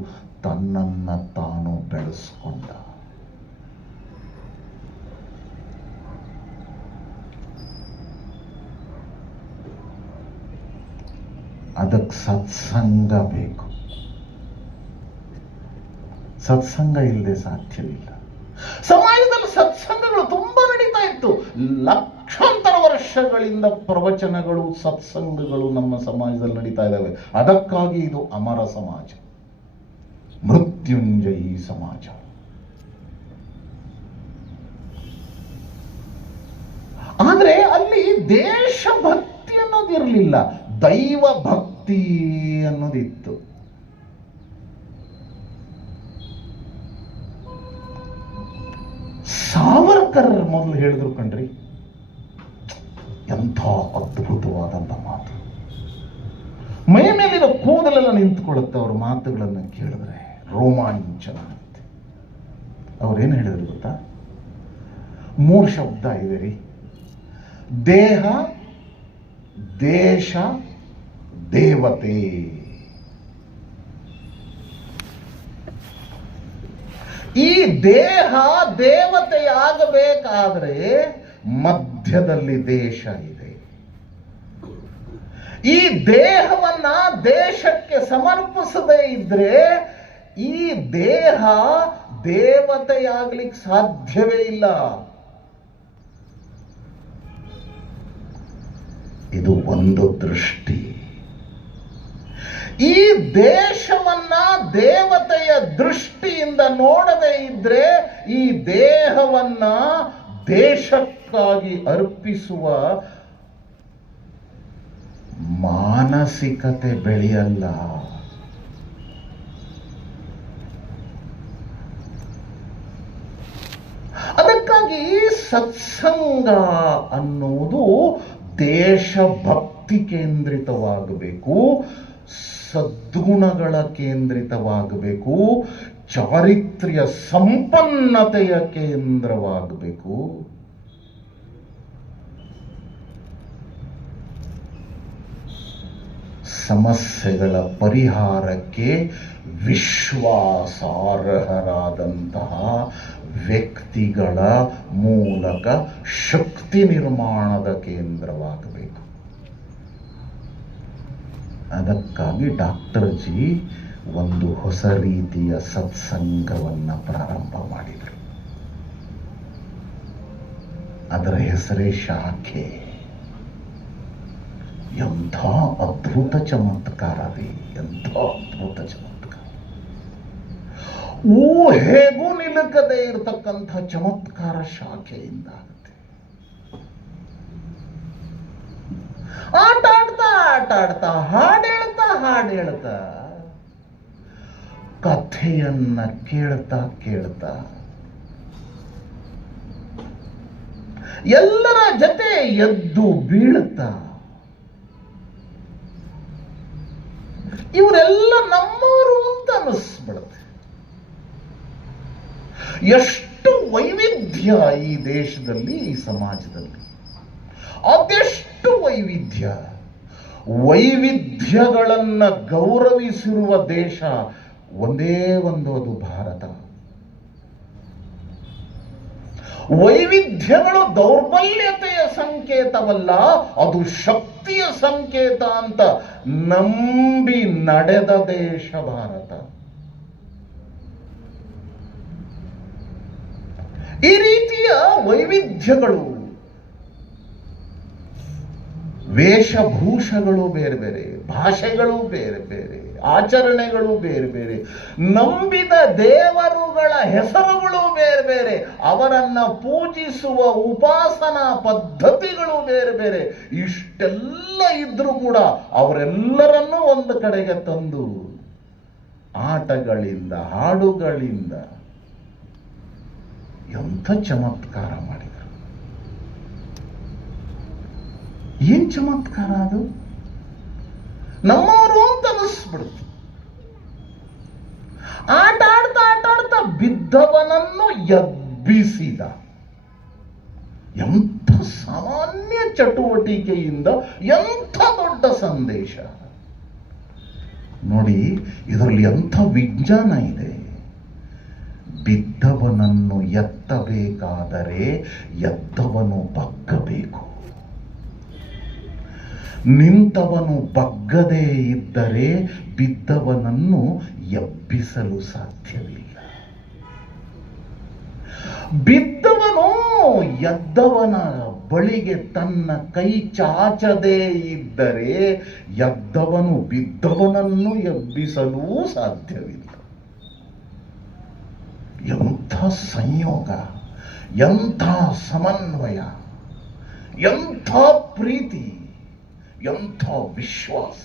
ತನ್ನನ್ನು ತಾನು ಬೆಳೆಸ್ಕೊಂಡ. ಅದಕ್ಕೆ ಸತ್ಸಂಗ ಬೇಕು. ಸತ್ಸಂಗ ಇಲ್ಲದೆ ಸಾಧ್ಯವಿಲ್ಲ. ಸಮಾಜದಲ್ಲಿ ಸತ್ಸಂಗಗಳು ತುಂಬಾ ನಡೀತಾ ಇತ್ತು. ಲಕ್ಷಾಂತರ ವರ್ಷಗಳಿಂದ ಪ್ರವಚನಗಳು, ಸತ್ಸಂಗಗಳು ನಮ್ಮ ಸಮಾಜದಲ್ಲಿ ನಡೀತಾ ಇದ್ದಾವೆ. ಅದಕ್ಕಾಗಿ ಇದು ಅಮರ ಸಮಾಜ, ಮೃತ್ಯುಂಜಯಿ ಸಮಾಜ. ಆದ್ರೆ ಅಲ್ಲಿ ದೇಶಭಕ್ತಿ ಅನ್ನೋದಿರಲಿಲ್ಲ, ದೈವ ಭಕ್ತಿ ಅನ್ನೋದಿತ್ತು. ಸಾವರ್ಕರ್ ಮೊದಲು ಹೇಳಿದ್ರು ಕಣ್ರಿ, ಎಂಥ ಅದ್ಭುತವಾದಂಥ ಮಾತು. ಮೈ ಮೇಲಿರೋ ಕೂದಲೆಲ್ಲ ನಿಂತ್ಕೊಳ್ಳುತ್ತೆ ಅವ್ರ ಮಾತುಗಳನ್ನು ಕೇಳಿದ್ರೆ, ರೋಮಾಂಚನ ಅಂತೆ. ಅವ್ರೇನು ಹೇಳಿದ್ರು ಗೊತ್ತಾ? 3 ಶಬ್ದ ಇದೆ ರೀ: ದೇಹ, ದೇಶ, ದೇವತೆ. ಈ ದೇಹ ದೇವತೆಯಾಗಬೇಕಾದ್ರೆ ಮಧ್ಯದಲ್ಲಿ ದೇಶ ಇದೆ. ಈ ದೇಹವನ್ನ ದೇಶಕ್ಕೆ ಸಮರ್ಪಿಸದೇ ಇದ್ರೆ ಈ ದೇಹ ದೇವತೆಯಾಗ್ಲಿಕ್ಕೆ ಸಾಧ್ಯವೇ ಇಲ್ಲ. ಇದು ಒಂದು ದೃಷ್ಟಿ. ಈ ದೇಶವನ್ನ ದೇವತೆಯ ದೃಷ್ಟಿಯಿಂದ ನೋಡದೇ ಇದ್ರೆ ಈ ದೇಹವನ್ನ ದೇಶಕ್ಕಾಗಿ ಅರ್ಪಿಸುವ ಮಾನಸಿಕತೆ ಬೆಳೆಯಲ್ಲ. ಅದಕ್ಕಾಗಿ ಸತ್ಸಂಗ ಅನ್ನುವುದು ದೇಶಭಕ್ತಿ ಕೇಂದ್ರಿತವಾಗಬೇಕು, ಸದ್ಗುಣಗಳ ಕೇಂದ್ರಿತವಾಗಬೇಕು, ಚಾರಿತ್ರ್ಯ ಸಂಪನ್ನತೆಯ ಕೇಂದ್ರವಾಗಬೇಕು. ಸಮಸ್ಯೆಗಳ ಪರಿಹಾರಕ್ಕೆ ವಿಶ್ವಾಸಾರ್ಹರಾದಂತಹ ವ್ಯಕ್ತಿಗಳ ಮೂಲಕ ಶಕ್ತಿ ನಿರ್ಮಾಣದ ಕೇಂದ್ರವಾಗಬೇಕು. ಅದಕ್ಕಾಗಿ ಡಾಕ್ಟರ್ ಜಿ ಒಂದು ಹೊಸ ರೀತಿಯ ಸತ್ಸಂಗವನ್ನು ಪ್ರಾರಂಭ ಮಾಡಿದರು. ಅದರ ಹೆಸರೇ ಶಾಖೆ. ಎಂಥ ಅದ್ಭುತ ಚಮತ್ಕಾರ ರೀ, ಎಂಥ ಅದ್ಭುತ ಚಮತ್ಕಾರ. ಊಹೆಗೂ ನಿಲುಕದೇ ಇರತಕ್ಕಂಥ ಚಮತ್ಕಾರ ಶಾಖೆಯಿಂದ ಆಗುತ್ತೆ. ಆಟ ಆಡ್ತಾ ಹಾಡು ಹೇಳ್ತಾ ಕಥೆಯನ್ನ ಕೇಳ್ತಾ ಎಲ್ಲರ ಜೊತೆ ಎದ್ದು ಬೀಳುತ್ತಾ ಇವರೆಲ್ಲ ನಮ್ಮವರು ಅಂತ ಅನ್ನಿಸ್ಬಿಡುತ್ತೆ. ಎಷ್ಟು ವೈವಿಧ್ಯ ಈ ದೇಶದಲ್ಲಿ, ಈ ಸಮಾಜದಲ್ಲಿ. ಅದೆಷ್ಟು ವೈವಿಧ್ಯಗಳನ್ನ ಗೌರವಿಸಿರುವ ದೇಶ ಒಂದೇ ಒಂದು, ಅದು ಭಾರತ. ವೈವಿಧ್ಯಗಳು ದೌರ್ಬಲ್ಯತೆಯ ಸಂಕೇತವಲ್ಲ, ಅದು ಶಕ್ತಿಯ ಸಂಕೇತ ಅಂತ ನಂಬಿ ನಡೆದ ದೇಶ ಭಾರತ. ಈ ರೀತಿಯ ವೈವಿಧ್ಯಗಳು, ವೇಷಭೂಷಗಳು ಬೇರೆ ಬೇರೆ, ಭಾಷೆಗಳು ಬೇರೆ ಬೇರೆ, ಆಚರಣೆಗಳು ಬೇರೆ ಬೇರೆ, ನಂಬಿದ ದೇವರುಗಳ ಹೆಸರುಗಳು ಬೇರೆ ಬೇರೆ, ಅವರನ್ನ ಪೂಜಿಸುವ ಉಪಾಸನಾ ಪದ್ಧತಿಗಳು ಬೇರೆ ಬೇರೆ. ಇಷ್ಟೆಲ್ಲ ಇದ್ರೂ ಕೂಡ ಅವರೆಲ್ಲರನ್ನೂ ಒಂದು ಕಡೆಗೆ ತಂದು ಆಟಗಳಿಂದ, ಹಾಡುಗಳಿಂದ ಎಂಥ ಚಮತ್ಕಾರ ಮಾಡಿದರು. ಏನ್ ಚಮತ್ಕಾರ ಅದು! ನಮ್ಮವರು ಅಂತ ಅನಿಸ್ಬಿಡುತ್ತೆ. ಆಟ ಆಡ್ತಾ ಬಿದ್ದವನನ್ನು ಎಬ್ಬಿಸಿದ ಎಂಥ ಸಾಮಾನ್ಯ ಚಟುವಟಿಕೆಯಿಂದ ಎಂಥ ದೊಡ್ಡ ಸಂದೇಶ ನೋಡಿ. ಇದರಲ್ಲಿ ಎಂಥ ವಿಜ್ಞಾನ ಇದೆ. ಬಿದ್ದವನನ್ನು ಎತ್ತಬೇಕಾದರೆ ಎದ್ದವನು ಬಗ್ಗಬೇಕು. ನಿಂತವನು ಬಗ್ಗದೇ ಇದ್ದರೆ ಬಿದ್ದವನನ್ನು ಎಬ್ಬಿಸಲು ಸಾಧ್ಯವಿಲ್ಲ. ಬಿದ್ದವನು ಎದ್ದವನ ಬಳಿಗೆ ತನ್ನ ಕೈ ಚಾಚದೇ ಇದ್ದರೆ ಎದ್ದವನು ಬಿದ್ದವನನ್ನು ಎಬ್ಬಿಸಲೂ ಸಾಧ್ಯವಿಲ್ಲ. ಎಂಥ ಸಂಯೋಗ, ಎಂಥ ಸಮನ್ವಯ, ಎಂಥ ಪ್ರೀತಿ, ಎಂಥ ವಿಶ್ವಾಸ.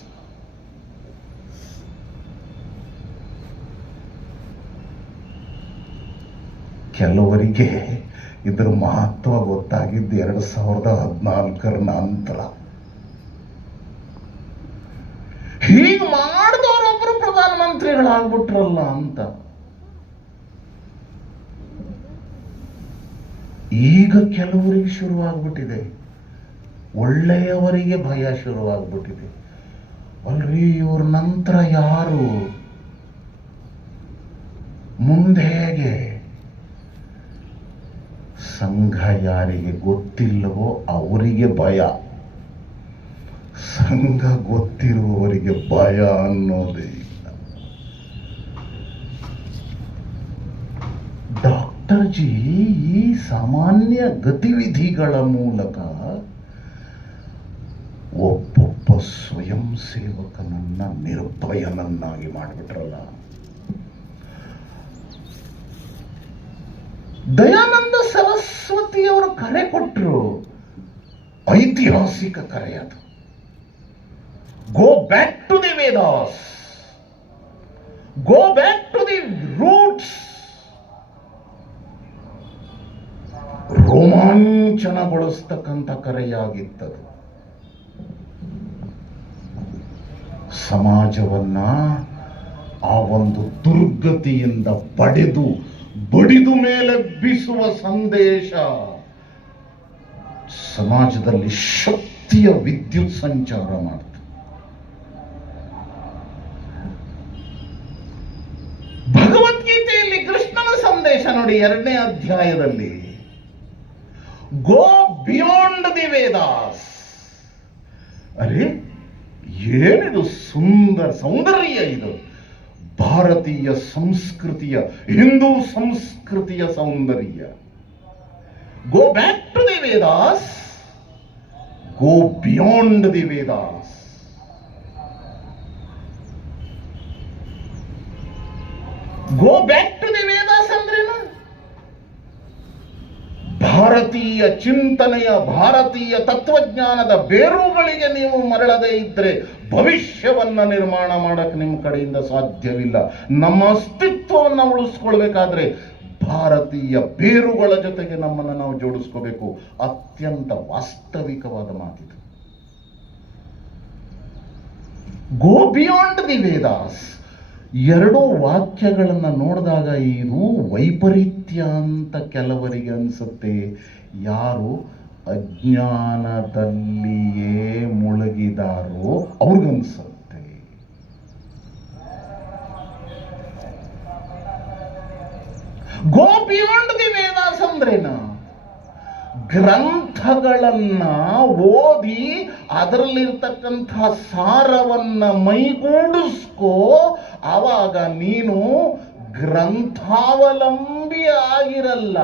ಕೆಲವರಿಗೆ ಇದರ ಮಹತ್ವ ಗೊತ್ತಾಗಿದ್ದು 2014 ನಂತರ. ಹೀಗೆ ಮಾಡಿದವರೊಬ್ಬರು ಪ್ರಧಾನಮಂತ್ರಿಗಳಾಗ್ಬಿಟ್ರಲ್ಲ ಅಂತ. ಈಗ ಕೆಲವರಿಗೆ ಶುರುವಾಗ್ಬಿಟ್ಟಿದೆ, ಒಳ್ಳೆಯವರಿಗೆ ಭಯ ಶುರುವಾಗ್ಬಿಟ್ಟಿದೆ. ಅಲ್ರಿ, ಇವ್ರ ನಂತರ ಯಾರು, ಮುಂದೆ ಹೇಗೆ? ಸಂಘ ಯಾರಿಗೆ ಗೊತ್ತಿಲ್ಲವೋ ಅವರಿಗೆ ಭಯ, ಸಂಘ ಗೊತ್ತಿರುವವರಿಗೆ ಭಯ ಅನ್ನೋದೇ ಇಲ್ಲ. ಡಾಕ್ಟರ್ ಜಿ ಈ ಸಾಮಾನ್ಯ ಗತಿವಿಧಿಗಳ ಮೂಲಕ ಒಬ್ಬೊಬ್ಬ ಸ್ವಯಂ ಸೇವಕನನ್ನ ನಿರ್ಭಯನನ್ನಾಗಿ ಮಾಡಿಬಿಟ್ರಲ್ಲ. ದಯಾನಂದ ಸರಸ್ವತಿಯವರು ಕರೆ ಕೊಟ್ಟರು, ಐತಿಹಾಸಿಕ ಕರೆ ಅದು. Go back to the Vedas, go back to the roots. ರೋಮಾಂಚನಗೊಳಿಸ್ತಕ್ಕಂಥ ಕರೆಯಾಗಿತ್ತದು. ಸಮಾಜವನ್ನ ಆ ಒಂದು ದುರ್ಗತಿಯಿಂದ ಬಡಿದು ಮೇಲೆಬ್ಬಿಸುವ ಸಂದೇಶ. ಸಮಾಜದಲ್ಲಿ ಶಕ್ತಿಯ ವಿದ್ಯುತ್ ಸಂಚಾರ ಮಾಡ್ತದೆ. ಭಗವದ್ಗೀತೆಯಲ್ಲಿ ಕೃಷ್ಣನ ಸಂದೇಶ ನೋಡಿ, 2ನೇ ಅಧ್ಯಾಯದಲ್ಲಿ ಗೋ ಬಿಯಾಂಡ್ ದಿ ವೇದಾಸ್. ಅರೆ, ಏನಿದು ಸೌಂದರ್ಯ ಇದು! ಭಾರತೀಯ ಸಂಸ್ಕೃತಿಯ, ಹಿಂದೂ ಸಂಸ್ಕೃತಿಯ ಸೌಂದರ್ಯ. Go back to the Vedas, go beyond the Vedas. Go back to the Vedas ಅಂದ್ರೇನು? ಭಾರತೀಯ ಚಿಂತನೆಯ, ಭಾರತೀಯ ತತ್ವಜ್ಞಾನದ ಬೇರುಗಳಿಗೆ ನೀವು ಮರಳದೇ ಇದ್ರೆ ಭವಿಷ್ಯವನ್ನ ನಿರ್ಮಾಣ ಮಾಡಕ್ಕೆ ನಿಮ್ಮ ಕಡೆಯಿಂದ ಸಾಧ್ಯವಿಲ್ಲ. ನಮ್ಮ ಅಸ್ತಿತ್ವವನ್ನು ಉಳಿಸ್ಕೊಳ್ಬೇಕಾದ್ರೆ ಭಾರತೀಯ ಬೇರುಗಳ ಜೊತೆಗೆ ನಮ್ಮನ್ನು ನಾವು ಜೋಡಿಸ್ಕೋಬೇಕು. ಅತ್ಯಂತ ವಾಸ್ತವಿಕವಾದ ಮಾತಿದು. Go beyond the Vedas. 2 ವಾಕ್ಯಗಳನ್ನು ನೋಡಿದಾಗ ಇದು ವೈಪರೀತ್ಯ ಅಂತ ಕೆಲವರಿಗೆ ಅನಿಸುತ್ತೆ. ಯಾರು ಅಜ್ಞಾನದಲ್ಲಿಯೇ ಮುಳುಗಿದಾರೋ ಅವ್ರಿಗನ್ಸುತ್ತೆ. ಗೋ ಬಿಯಾಂಡ್ ದಿ ವೇದಾಸ್ ಅಂದ್ರೇನ? ಗ್ರಂಥಗಳನ್ನ ಓದಿ ಅದರಲ್ಲಿರ್ತಕ್ಕಂಥ ಸಾರವನ್ನ ಮೈಗೂಡಿಸ್ಕೋ. ಆವಾಗ ನೀನು ಗ್ರಂಥಾವಲಂಬಿ ಆಗಿರಲ್ಲ,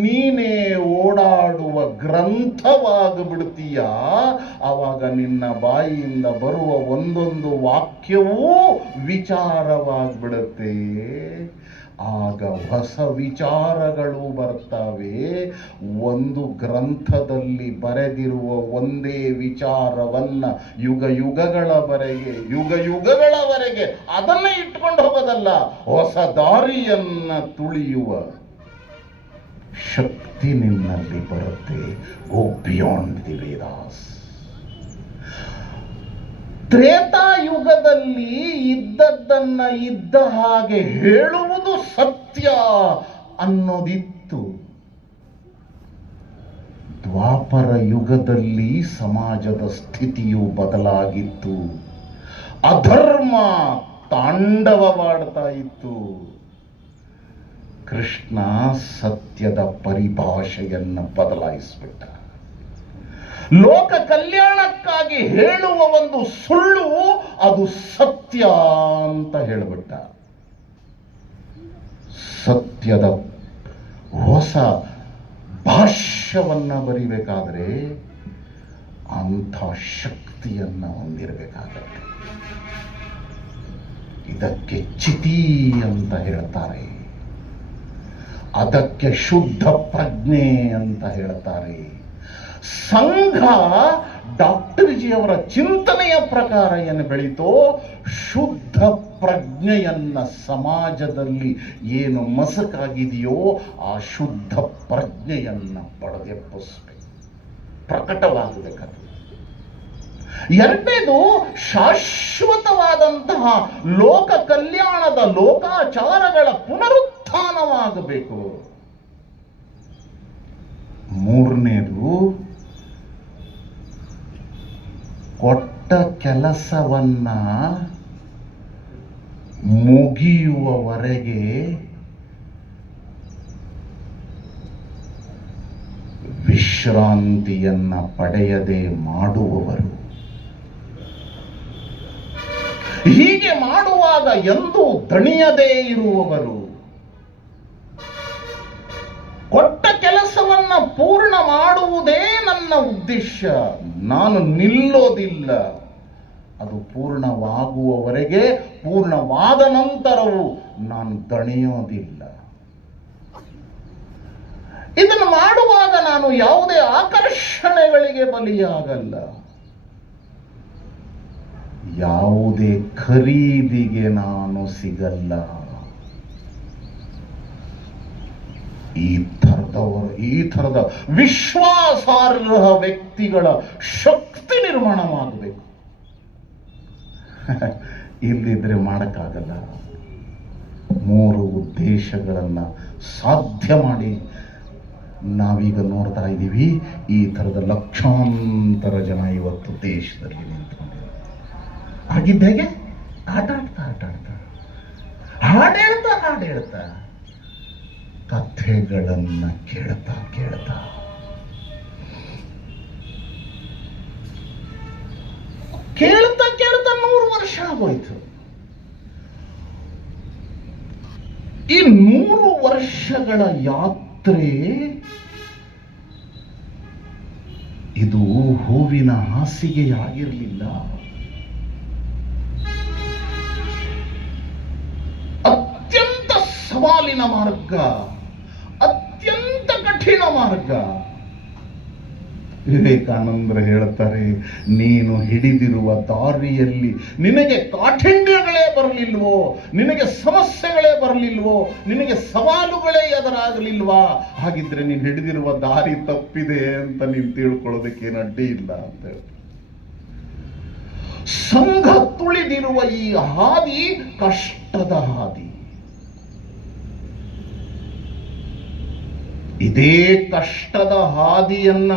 ನೀನೇ ಓಡಾಡುವ ಗ್ರಂಥವಾಗಿಬಿಡ್ತೀಯ. ಆವಾಗ ನಿನ್ನ ಬಾಯಿಯಿಂದ ಬರುವ ಒಂದೊಂದು ವಾಕ್ಯವೂ ವಿಚಾರವಾಗಿಬಿಡುತ್ತೆ. ಆಗ ಹೊಸ ವಿಚಾರಗಳು ಬರ್ತವೆ. ಒಂದು ಗ್ರಂಥದಲ್ಲಿ ಬರೆದಿರುವ ಒಂದೇ ವಿಚಾರವನ್ನ ಯುಗಗಳವರೆಗೆ ಅದನ್ನೇ ಇಟ್ಕೊಂಡು ಹೋಗೋದಲ್ಲ, ಹೊಸ ದಾರಿಯನ್ನ ತುಳಿಯುವ ಶಕ್ತಿ ನಿನ್ನಲ್ಲಿ ಬರುತ್ತೆ. Go beyond the Vedas. ತ್ರೇತಾಯುಗದಲ್ಲಿ ಇದ್ದದ್ದನ್ನ ಇದ್ದ ಹಾಗೆ ಹೇಳುವುದು ಸತ್ಯ ಅನ್ನೋದಿತ್ತು. ದ್ವಾಪರ ಯುಗದಲ್ಲಿ ಸಮಾಜದ ಸ್ಥಿತಿಯು ಬದಲಾಗಿತ್ತು. ಅಧರ್ಮ ತಾಂಡವವಾಡ್ತಾ ಇತ್ತು. ಕೃಷ್ಣ ಸತ್ಯದ ಪರಿಭಾಷೆಯನ್ನು ಬದಲಾಯಿಸಿಬಿಟ್ಟ. ಲೋಕ ಕಲ್ಯಾಣಕ್ಕಾಗಿ ಹೇಳುವ ಒಂದು ಸುಳ್ಳು ಅದು ಸತ್ಯ ಅಂತ ಹೇಳಿಬಿಟ್ಟ. ಸತ್ಯದ ಹೊಸ ಭಾಷ್ಯವನ್ನ ಬರಿಬೇಕಾದ್ರೆ ಅಂಥ ಶಕ್ತಿಯನ್ನ ಹೊಂದಿರಬೇಕಾಗತ್ತೆ. ಇದಕ್ಕೆ ಚಿತಿ ಅಂತ ಹೇಳ್ತಾರೆ, ಅದಕ್ಕೆ ಶುದ್ಧ ಪ್ರಜ್ಞೆ ಅಂತ ಹೇಳ್ತಾರೆ. ಸಂಘ ಡಾಕ್ಟರ್ ಜಿ ಅವರ ಚಿಂತನೆಯ ಪ್ರಕಾರ ಏನು ಬೆಳೀತೋ, ಶುದ್ಧ ಪ್ರಜ್ಞೆಯನ್ನ ಸಮಾಜದಲ್ಲಿ ಏನು ಮಸಕಾಗಿದೆಯೋ ಆ ಶುದ್ಧ ಪ್ರಜ್ಞೆಯನ್ನ ಪಡೆದೆಪ್ಪಿಸ್ಬೇಕು, ಪ್ರಕಟವಾಗಬೇಕದು. ಎರಡನೇದು, ಶಾಶ್ವತವಾದಂತಹ ಲೋಕ ಕಲ್ಯಾಣದ ಲೋಕಾಚಾರಗಳ ಪುನರುತ್ಥಾನವಾಗಬೇಕು. ಮೂರನೇದು, ಕೊಟ್ಟ ಕೆಲಸವನ್ನ ಮುಗಿಯುವವರೆಗೆ ವಿಶ್ರಾಂತಿಯನ್ನ ಪಡೆಯದೆ ಮಾಡುವವರು. ಹೀಗೆ ಮಾಡುವಾಗ ಎಂದೂ ದಣಿಯದೇ ಇರುವವರು. ಕೊಟ್ಟ ಕೆಲಸವನ್ನ ಪೂರ್ಣ ಮಾಡುವುದೇ ನನ್ನ ಉದ್ದೇಶ, ನಾನು ನಿಲ್ಲೋದಿಲ್ಲ. ಅದು ಪೂರ್ಣವಾಗುವವರೆಗೆ, ಪೂರ್ಣವಾದ ನಂತರವೂ ನಾನು ದಣಿಯೋದಿಲ್ಲ. ಇದನ್ನು ಮಾಡುವಾಗ ನಾನು ಯಾವುದೇ ಆಕರ್ಷಣೆಗಳಿಗೆ ಬಲಿಯಾಗಲ್ಲ, ಯಾವುದೇ ಖರೀದಿಗೆ ನಾನು ಸಿಗಲ್ಲ. ಈ ಥರದ ವಿಶ್ವಾಸಾರ್ಹ ವ್ಯಕ್ತಿಗಳ ಶಕ್ತಿ ನಿರ್ಮಾಣವಾಗಬೇಕು. ಇಲ್ಲಿದ್ರೆ ಮಾಡಕ್ಕಾಗಲ್ಲ. ಮೂರು ಉದ್ದೇಶಗಳನ್ನ ಸಾಧ್ಯ ಮಾಡಿ ನಾವೀಗ ನೋಡ್ತಾ ಇದ್ದೀವಿ. ಈ ಥರದ ಲಕ್ಷಾಂತರ ಜನ ಇವತ್ತು ದೇಶದಲ್ಲಿ ನಿಂತ್ಕೊಂಡಿದ್ದಾರೆ. ಆಗಿದ್ದೇಗೆ ಆಟ ಆಡ್ತಾ ಹಾಡೇಳ್ತಾ ಕಥೆಗಳನ್ನ ಕೇಳ್ತಾ 100 ವರ್ಷ ಆಗೋಯ್ತು. ಈ 100 ವರ್ಷಗಳ ಯಾತ್ರೆ ಇದು ಹೂವಿನ ಹಾಸಿಗೆಯಾಗಿರಲಿಲ್ಲ. ಅತ್ಯಂತ ಸವಾಲಿನ ಮಾರ್ಗ, ಅತ್ಯಂತ ಕಠಿಣ ಮಾರ್ಗ. ವಿವೇಕಾನಂದರು ಹೇಳುತ್ತಾರೆ, ನೀನು ಹಿಡಿದಿರುವ ದಾರಿಯಲ್ಲಿ ನಿನಗೆ ಕಾಠಿಣ್ಯಗಳೇ ಬರಲಿಲ್ವೋ, ನಿನಗೆ ಸಮಸ್ಯೆಗಳೇ ಬರಲಿಲ್ವೋ, ನಿನಗೆ ಸವಾಲುಗಳೇ ಎದುರಾಗಲಿಲ್ವಾ, ಹಾಗಿದ್ರೆ ನೀನು ಹಿಡಿದಿರುವ ದಾರಿ ತಪ್ಪಿದೆ ಅಂತ ನೀನು ತಿಳ್ಕೊಳ್ಳೋದಕ್ಕೇನು ಅಡ್ಡಿ ಇಲ್ಲ ಅಂತ ಹೇಳ್ತಾರೆ. ಸಂಘ ತುಳಿದಿರುವ ಈ ಹಾದಿ ಕಷ್ಟದ ಹಾದಿ. ಇದೇ ಕಷ್ಟದ ಹಾದಿಯನ್ನ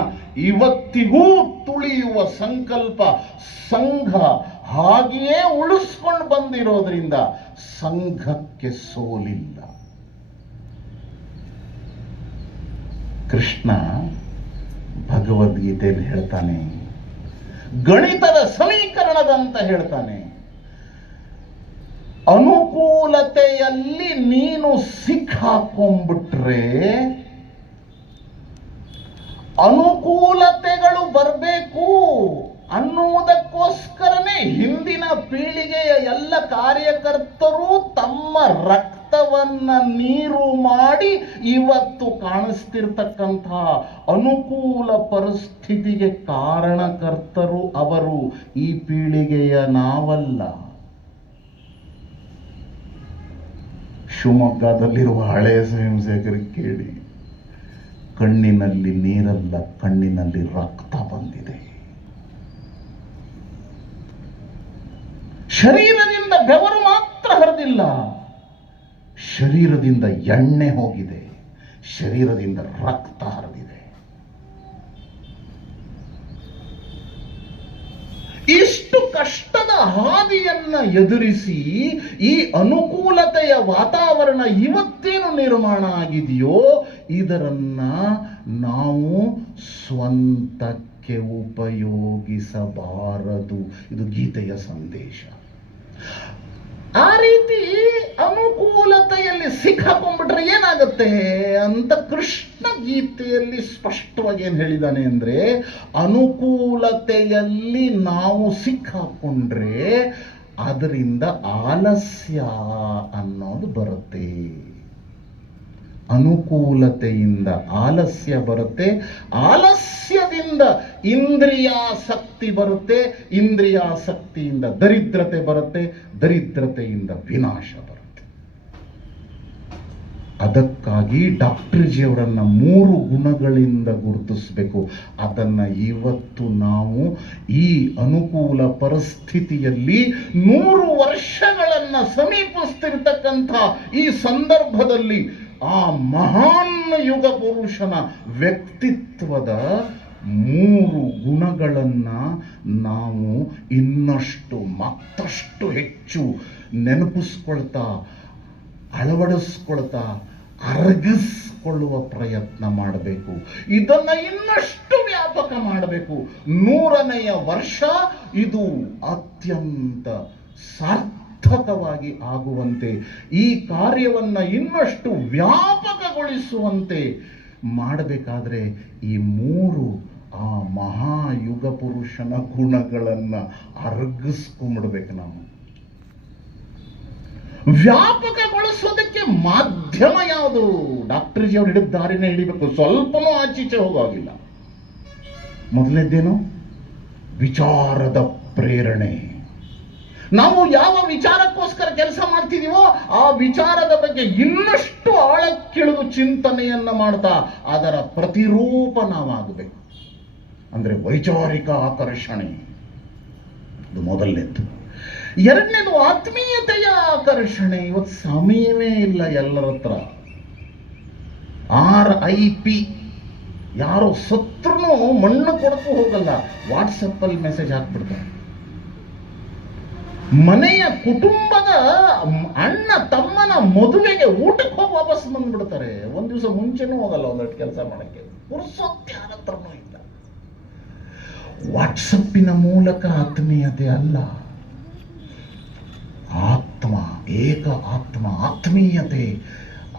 ಇವತ್ತಿಗೂ ತುಳಿಯುವ ಸಂಕಲ್ಪ ಸಂಘ ಹಾಗೆಯೇ ಉಳಿಸ್ಕೊಂಡು ಬಂದಿರೋದ್ರಿಂದ ಸಂಘಕ್ಕೆ ಸೋಲಿಲ್ಲ. ಕೃಷ್ಣ ಭಗವದ್ಗೀತೆಯಲ್ಲಿ ಹೇಳ್ತಾನೆ, ಗಣಿತದ ಸಮೀಕರಣದಂತ ಹೇಳ್ತಾನೆ, ಅನುಕೂಲತೆಯಲ್ಲಿ ನೀನು ಸಿಕ್ಕಾಕೊಂಡ್ಬಿಟ್ರೆ ಅನುಕೂಲತೆಗಳು ಬರಬೇಕು ಅನ್ನುವುದಕ್ಕೋಸ್ಕರನೇ ಹಿಂದಿನ ಪೀಳಿಗೆಯ ಎಲ್ಲ ಕಾರ್ಯಕರ್ತರು ತಮ್ಮ ರಕ್ತವನ್ನ ನೀರು ಮಾಡಿ ಇವತ್ತು ಕಾಣಿಸ್ತಿರ್ತಕ್ಕಂಥ ಅನುಕೂಲ ಪರಿಸ್ಥಿತಿಗೆ ಕಾರಣಕರ್ತರು ಅವರು, ಈ ಪೀಳಿಗೆಯ ನಾವಲ್ಲ. ಶಿವಮೊಗ್ಗದಲ್ಲಿರುವ ಹಳೆಯ ಸ್ವಯಂಸೇವಕರಿಗೆ ಕೇಳಿ, ಕಣ್ಣಿನಲ್ಲಿ ನೀರಲ್ಲ, ಕಣ್ಣಿನಲ್ಲಿ ರಕ್ತ ಬಂದಿದೆ. ಶರೀರದಿಂದ ಬೆವರು ಮಾತ್ರ ಹರಿದಿಲ್ಲ, ಶರೀರದಿಂದ ಎಣ್ಣೆ ಹೋಗಿದೆ, ಶರೀರದಿಂದ ರಕ್ತ ಹರಿದಿದೆ. ಹಾದಿಯನ್ನ ಎದುರಿಸಿ ಈ ಅನುಕೂಲತೆಯ ವಾತಾವರಣ ಇವತ್ತೇನು ನಿರ್ಮಾಣ ಆಗಿದೆಯೋ ಇದರನ್ನ ನಾವು ಸ್ವಂತಕ್ಕೆ ಉಪಯೋಗಿಸಬಾರದು. ಇದು ಗೀತೆಯ ಸಂದೇಶ. ಆ ರೀತಿ ಅನುಕೂಲತೆಯಲ್ಲಿ ಸಿಕ್ಕಾಕೊಂಡ್ಬಿಟ್ರೆ ಏನಾಗುತ್ತೆ ಅಂತ ಕೃಷ್ಣ ಗೀತೆಯಲ್ಲಿ ಸ್ಪಷ್ಟವಾಗಿ ಏನು ಹೇಳಿದ್ದಾನೆ ಅಂದ್ರೆ, ಅನುಕೂಲತೆಯಲ್ಲಿ ನಾವು ಸಿಕ್ಕಾಕೊಂಡ್ರೆ ಅದರಿಂದ ಆಲಸ್ಯ ಅನ್ನೋದು ಬರುತ್ತೆ. ಅನುಕೂಲತೆಯಿಂದ ಆಲಸ್ಯ ಬರುತ್ತೆ, ಆಲಸ್ಯದಿಂದ ಇಂದ್ರಿಯಾಸಕ್ತಿ ಬರುತ್ತೆ, ಇಂದ್ರಿಯಾಸಕ್ತಿಯಿಂದ ದರಿದ್ರತೆ ಬರುತ್ತೆ, ದರಿದ್ರತೆಯಿಂದ ವಿನಾಶ ಬರುತ್ತೆ. ಅದಕ್ಕಾಗಿ ಡಾಕ್ಟರ್ ಜಿಯವರನ್ನ 3 ಗುಣಗಳಿಂದ ಗುರುತಿಸಬೇಕು. ಅದನ್ನ ಇವತ್ತು ನಾವು ಈ ಅನುಕೂಲ ಪರಿಸ್ಥಿತಿಯಲ್ಲಿ 100 ವರ್ಷಗಳನ್ನ ಸಮೀಪಿಸ್ತಿರ್ತಕ್ಕಂಥ ಈ ಸಂದರ್ಭದಲ್ಲಿ ಆ ಮಹಾನ್ ಯುಗ ಪುರುಷನ ವ್ಯಕ್ತಿತ್ವದ 3 ಗುಣಗಳನ್ನ ನಾವು ಇನ್ನಷ್ಟು ಮತ್ತಷ್ಟು ಹೆಚ್ಚು ನೆನಪಿಸ್ಕೊಳ್ತಾ, ಅಳವಡಿಸ್ಕೊಳ್ತಾ, ಅರಗಿಸ್ಕೊಳ್ಳುವ ಪ್ರಯತ್ನ ಮಾಡಬೇಕು. ಇದನ್ನ ಇನ್ನಷ್ಟು ವ್ಯಾಪಕ ಮಾಡಬೇಕು. 100ನೆಯ ವರ್ಷ ಇದು ಅತ್ಯಂತ ಸಾರ್ಥಕವಾಗಿ ಆಗುವಂತೆ, ಈ ಕಾರ್ಯವನ್ನ ಇನ್ನಷ್ಟು ವ್ಯಾಪಕಗೊಳಿಸುವಂತೆ ಮಾಡಬೇಕಾದ್ರೆ ಈ 3 ಆ ಮಹಾಯುಗ ಪುರುಷನ ಗುಣಗಳನ್ನ ಅರಗಿಸ್ಕೊಂಡ್ಬಿಡ್ಬೇಕು. ನಾವು ವ್ಯಾಪಕಗೊಳಿಸೋದಕ್ಕೆ ಮಾಧ್ಯಮ ಯಾವುದು? ಡಾಕ್ಟರ್ ಜಿ ಅವರು ಹಿಡಿದ ದಾರಿನ ಹಿಡಿಬೇಕು, ಸ್ವಲ್ಪನೂ ಆಚೀಚೆ ಹೋಗೋಗಿಲ್ಲ. ಮೊದಲನೇದ್ದೇನು? ವಿಚಾರದ ಪ್ರೇರಣೆ. ನಾವು ಯಾವ ವಿಚಾರಕ್ಕೋಸ್ಕರ ಕೆಲಸ ಮಾಡ್ತಿದೀವೋ ಆ ವಿಚಾರದ ಬಗ್ಗೆ ಇನ್ನಷ್ಟು ಆಳಕ್ಕಿಳಿದು ಚಿಂತನೆಯನ್ನ ಮಾಡ್ತಾ ಅದರ ಪ್ರತಿರೂಪ ನಾವಾಗಬೇಕು. ಅಂದ್ರೆ ವೈಚಾರಿಕ ಆಕರ್ಷಣೆ, ಇದು ಮೊದಲನೇದು. 2ನೇದು ಆತ್ಮೀಯತೆಯ ಆಕರ್ಷಣೆ. ಇವತ್ತು ಸಮಯವೇ ಇಲ್ಲ ಎಲ್ಲರ ಹತ್ರ. RIP, ಯಾರೋ ಸತ್ರೂ ಮಣ್ಣು ಕೊಡಕ್ಕೂ ಹೋಗಲ್ಲ, ವಾಟ್ಸಪ್ ಅಲ್ಲಿ ಮೆಸೇಜ್ ಹಾಕ್ಬಿಡ್ತಾರೆ. ಮನೆಯ ಕುಟುಂಬದ ಅಣ್ಣ ತಮ್ಮನ ಮದುವೆಗೆ ಊಟಕ್ಕೆ ಹೋಗಿ ವಾಪಸ್ ಬಂದ್ಬಿಡ್ತಾರೆ. ಒಂದ್ ದಿವಸ ಮುಂಚೆನೂ ಹೋಗಲ್ಲ ಒಂದಷ್ಟು ಕೆಲಸ ಮಾಡಕ್ಕೆ. ಪುರುಸೊತ್ತು ಯಾರ ಹತ್ರನೂ ಇಲ್ಲ. ವಾಟ್ಸಪ್ಪಿನ ಮೂಲಕ ಆತ್ಮೀಯತೆ ಅಲ್ಲ, ಆತ್ಮ, ಏಕ ಆತ್ಮ, ಆತ್ಮೀಯತೆ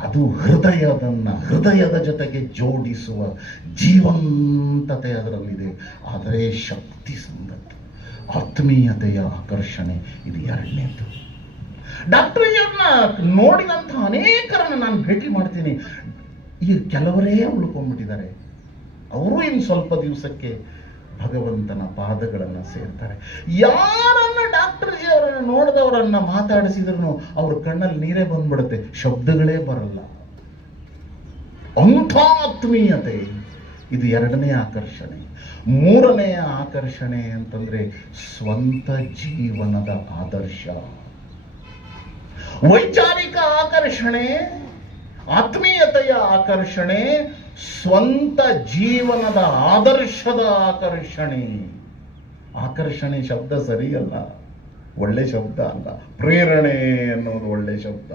ಅದು ಹೃದಯದ ಜೊತೆಗೆ ಜೋಡಿಸುವ ಜೀವಂತತೆ ಅದರಲ್ಲಿದೆ. ಆದರೆ ಶಕ್ತಿ ಸಂಗತಿ ಆತ್ಮೀಯತೆಯ ಆಕರ್ಷಣೆ, ಇದು 2ನೇದು. ಡಾಕ್ಟರ್ ಇವ್ರನ್ನ ನೋಡಿದಂಥ ಅನೇಕರನ್ನ ನಾನು ಭೇಟಿ ಮಾಡ್ತೀನಿ. ಈಗ ಕೆಲವರೇ ಉಳ್ಕೊಂಡ್ಬಿಟ್ಟಿದ್ದಾರೆ. ಅವರು ಇನ್ನು ಸ್ವಲ್ಪ ದಿವಸಕ್ಕೆ ಭಗವಂತನ ಪಾದಗಳನ್ನ ಸೇರ್ತಾರೆ. ಯಾರನ್ನ ಡಾಕ್ಟರ್ ಜಿ ಅವರನ್ನ ನೋಡಿದವರನ್ನ ಮಾತಾಡಿಸಿದ್ರು ಅವ್ರ ಕಣ್ಣಲ್ಲಿ ನೀರೇ ಬಂದ್ಬಿಡುತ್ತೆ, ಶಬ್ದಗಳೇ ಬರಲ್ಲ. ಅಂಥ ಆತ್ಮೀಯತೆ, ಇದು 2ನೇ ಆಕರ್ಷಣೆ. 3ನೆಯ ಆಕರ್ಷಣೆ ಅಂತಂದ್ರೆ ಸ್ವಂತ ಜೀವನದ ಆದರ್ಶ. ವೈಚಾರಿಕ ಆಕರ್ಷಣೆ, ಆತ್ಮೀಯತೆಯ ಆಕರ್ಷಣೆ, ಸ್ವಂತ ಜೀವನದ ಆದರ್ಶದ ಆಕರ್ಷಣೆ. ಆಕರ್ಷಣೆ ಶಬ್ದ ಸರಿಯಲ್ಲ, ಒಳ್ಳೆ ಶಬ್ದ ಅಲ್ಲ. ಪ್ರೇರಣೆ ಅನ್ನೋದು ಒಳ್ಳೆ ಶಬ್ದ.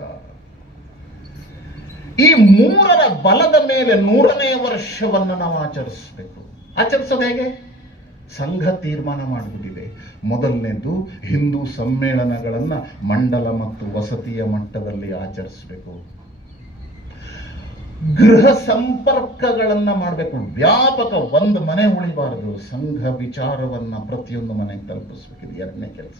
ಈ 3ರ ಬಲದ ಮೇಲೆ 100ನೇ ವರ್ಷವನ್ನು ನಾವು ಆಚರಿಸಬೇಕು. ಆಚರಿಸೋದು ಹೇಗೆ? ಸಂಘ ತೀರ್ಮಾನ ಮಾಡಿಬಿಟ್ಟಿದೆ. ಮೊದಲನೇದು ಹಿಂದೂ ಸಮ್ಮೇಳನಗಳನ್ನ ಮಂಡಲ ಮತ್ತು ವಸತಿಯ ಮಟ್ಟದಲ್ಲಿ ಆಚರಿಸಬೇಕು. ಗೃಹ ಸಂಪರ್ಕಗಳನ್ನ ಮಾಡಬೇಕು, ವ್ಯಾಪಕ. ಒಂದು ಮನೆ ಉಳಿಬಾರದು. ಸಂಘ ವಿಚಾರವನ್ನ ಪ್ರತಿಯೊಂದು ಮನೆಗೆ ತಲುಪಿಸ್ಬೇಕು. ಇದು 2ನೇ ಕೆಲಸ.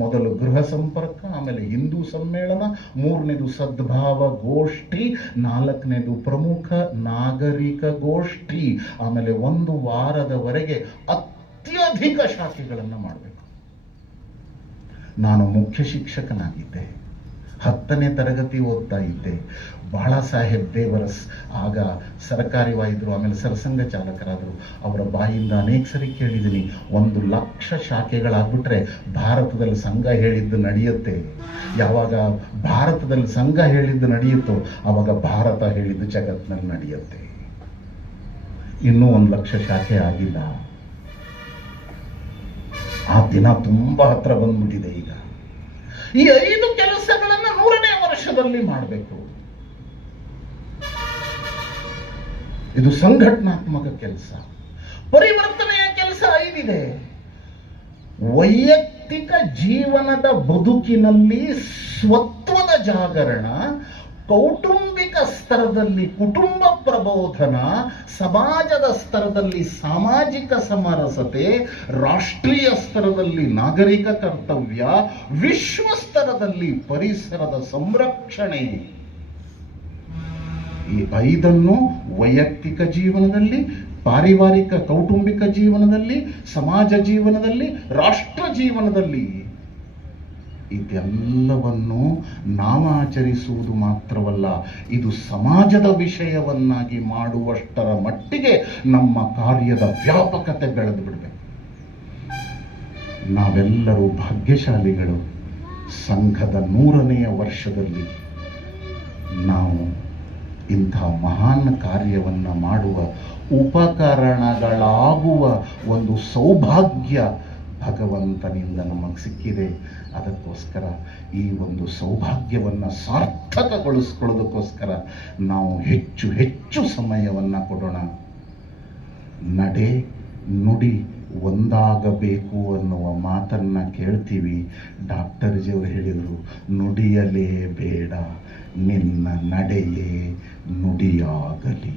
ಮೊದಲು ಗೃಹ ಸಂಪರ್ಕ, ಆಮೇಲೆ ಹಿಂದೂ ಸಮ್ಮೇಳನ, 3ನೇದು ಸದ್ಭಾವ ಗೋಷ್ಠಿ, 4ನೇದು ಪ್ರಮುಖ ನಾಗರಿಕ ಗೋಷ್ಠಿ, ಆಮೇಲೆ 1 ವಾರದವರೆಗೆ ಅತ್ಯಧಿಕ ಶಾಖೆಗಳನ್ನ ಮಾಡಬೇಕು. ನಾನು ಮುಖ್ಯ ಶಿಕ್ಷಕನಾಗಿದ್ದೆ, 10ನೇ ತರಗತಿ ಓದ್ತಾ ಇದ್ದೆ. ಬಾಳಾ ಸಾಹೇಬ್ ದೇವರಸ್ ಆಗ ಸರ್ಕಾರಿ ವಾಯಿದ್ರು, ಆಮೇಲೆ ಸರಸಂಘ ಚಾಲಕರಾದರು. ಅವರ ಬಾಯಿಂದ ಅನೇಕ ಸರಿ ಕೇಳಿದ್ದೀನಿ, 1,00,000 ಶಾಖೆಗಳಾಗ್ಬಿಟ್ರೆ ಭಾರತದಲ್ಲಿ ಸಂಘ ಹೇಳಿದ್ದು ನಡೆಯುತ್ತೆ. ಯಾವಾಗ ಭಾರತದಲ್ಲಿ ಸಂಘ ಹೇಳಿದ್ದು ನಡೆಯುತ್ತೋ ಆವಾಗ ಭಾರತ ಹೇಳಿದ್ದು ಜಗತ್ತಿನಲ್ಲಿ ನಡೆಯುತ್ತೆ. ಇನ್ನೂ 1,00,000 ಶಾಖೆ ಆಗಿಲ್ಲ. ಆ ದಿನ ತುಂಬಾ ಹತ್ರ ಬಂದ್ಬಿಟ್ಟಿದೆ. ಈಗ ಈ 5 ಕೆಲಸಗಳನ್ನು 100ನೇ ವರ್ಷದಲ್ಲಿ ಮಾಡಬೇಕು. ಇದು ಸಂಘಟನಾತ್ಮಕ ಕೆಲಸ, ಪರಿವರ್ತನೆಯ ಕೆಲಸ 5 ಇದೆ. ವೈಯಕ್ತಿಕ ಜೀವನದ ಬದುಕಿನಲ್ಲಿ ಸ್ವತ್ವದ ಜಾಗರಣ, ಕೌಟುಂಬಿಕ ಸ್ತರದಲ್ಲಿ ಕುಟುಂಬ ಪ್ರಬೋಧನ, ಸಮಾಜದ ಸ್ತರದಲ್ಲಿ ಸಾಮಾಜಿಕ ಸಮರಸತೆ, ರಾಷ್ಟ್ರೀಯ ಸ್ತರದಲ್ಲಿ ನಾಗರಿಕ ಕರ್ತವ್ಯ, ವಿಶ್ವ ಸ್ತರದಲ್ಲಿ ಪರಿಸರದ ಸಂರಕ್ಷಣೆ. ಈ 5 ವೈಯಕ್ತಿಕ ಜೀವನದಲ್ಲಿ, ಪಾರಿವಾರಿಕ ಕೌಟುಂಬಿಕ ಜೀವನದಲ್ಲಿ, ಸಮಾಜ ಜೀವನದಲ್ಲಿ, ರಾಷ್ಟ್ರ ಜೀವನದಲ್ಲಿ ಇದೆಲ್ಲವನ್ನು ನಾವು ಆಚರಿಸುವುದು ಮಾತ್ರವಲ್ಲ, ಇದು ಸಮಾಜದ ವಿಷಯವನ್ನಾಗಿ ಮಾಡುವಷ್ಟರ ಮಟ್ಟಿಗೆ ನಮ್ಮ ಕಾರ್ಯದ ವ್ಯಾಪಕತೆ ಬೆಳೆದು ಬಿಡಬೇಕು. ನಾವೆಲ್ಲರೂ ಭಾಗ್ಯಶಾಲಿಗಳು. ಸಂಘದ 100ನೇ ವರ್ಷದಲ್ಲಿ ನಾವು ಇಂಥ ಮಹಾನ್ ಕಾರ್ಯವನ್ನು ಮಾಡುವ ಉಪಕರಣಗಳಾಗುವ ಒಂದು ಸೌಭಾಗ್ಯ ಭಗವಂತನಿಂದ ನಮಗೆ ಸಿಕ್ಕಿದೆ. ಅದಕ್ಕೋಸ್ಕರ ಈ ಒಂದು ಸೌಭಾಗ್ಯವನ್ನು ಸಾರ್ಥಕಗೊಳಿಸ್ಕೊಳ್ಳೋದಕ್ಕೋಸ್ಕರ ನಾವು ಹೆಚ್ಚು ಹೆಚ್ಚು ಸಮಯವನ್ನು ಕೊಡೋಣ. ನಡೆ ನುಡಿ ಒಂದಾಗಬೇಕು ಅನ್ನುವ ಮಾತನ್ನು ಕೇಳ್ತೀವಿ. ಡಾಕ್ಟರ್ ಜಿಯವರು ಹೇಳಿದರು, ನುಡಿಯಲೇ ಬೇಡ, ನಿನ್ನ ನಡೆಯೇ ನುಡಿಯಾಗಲಿ.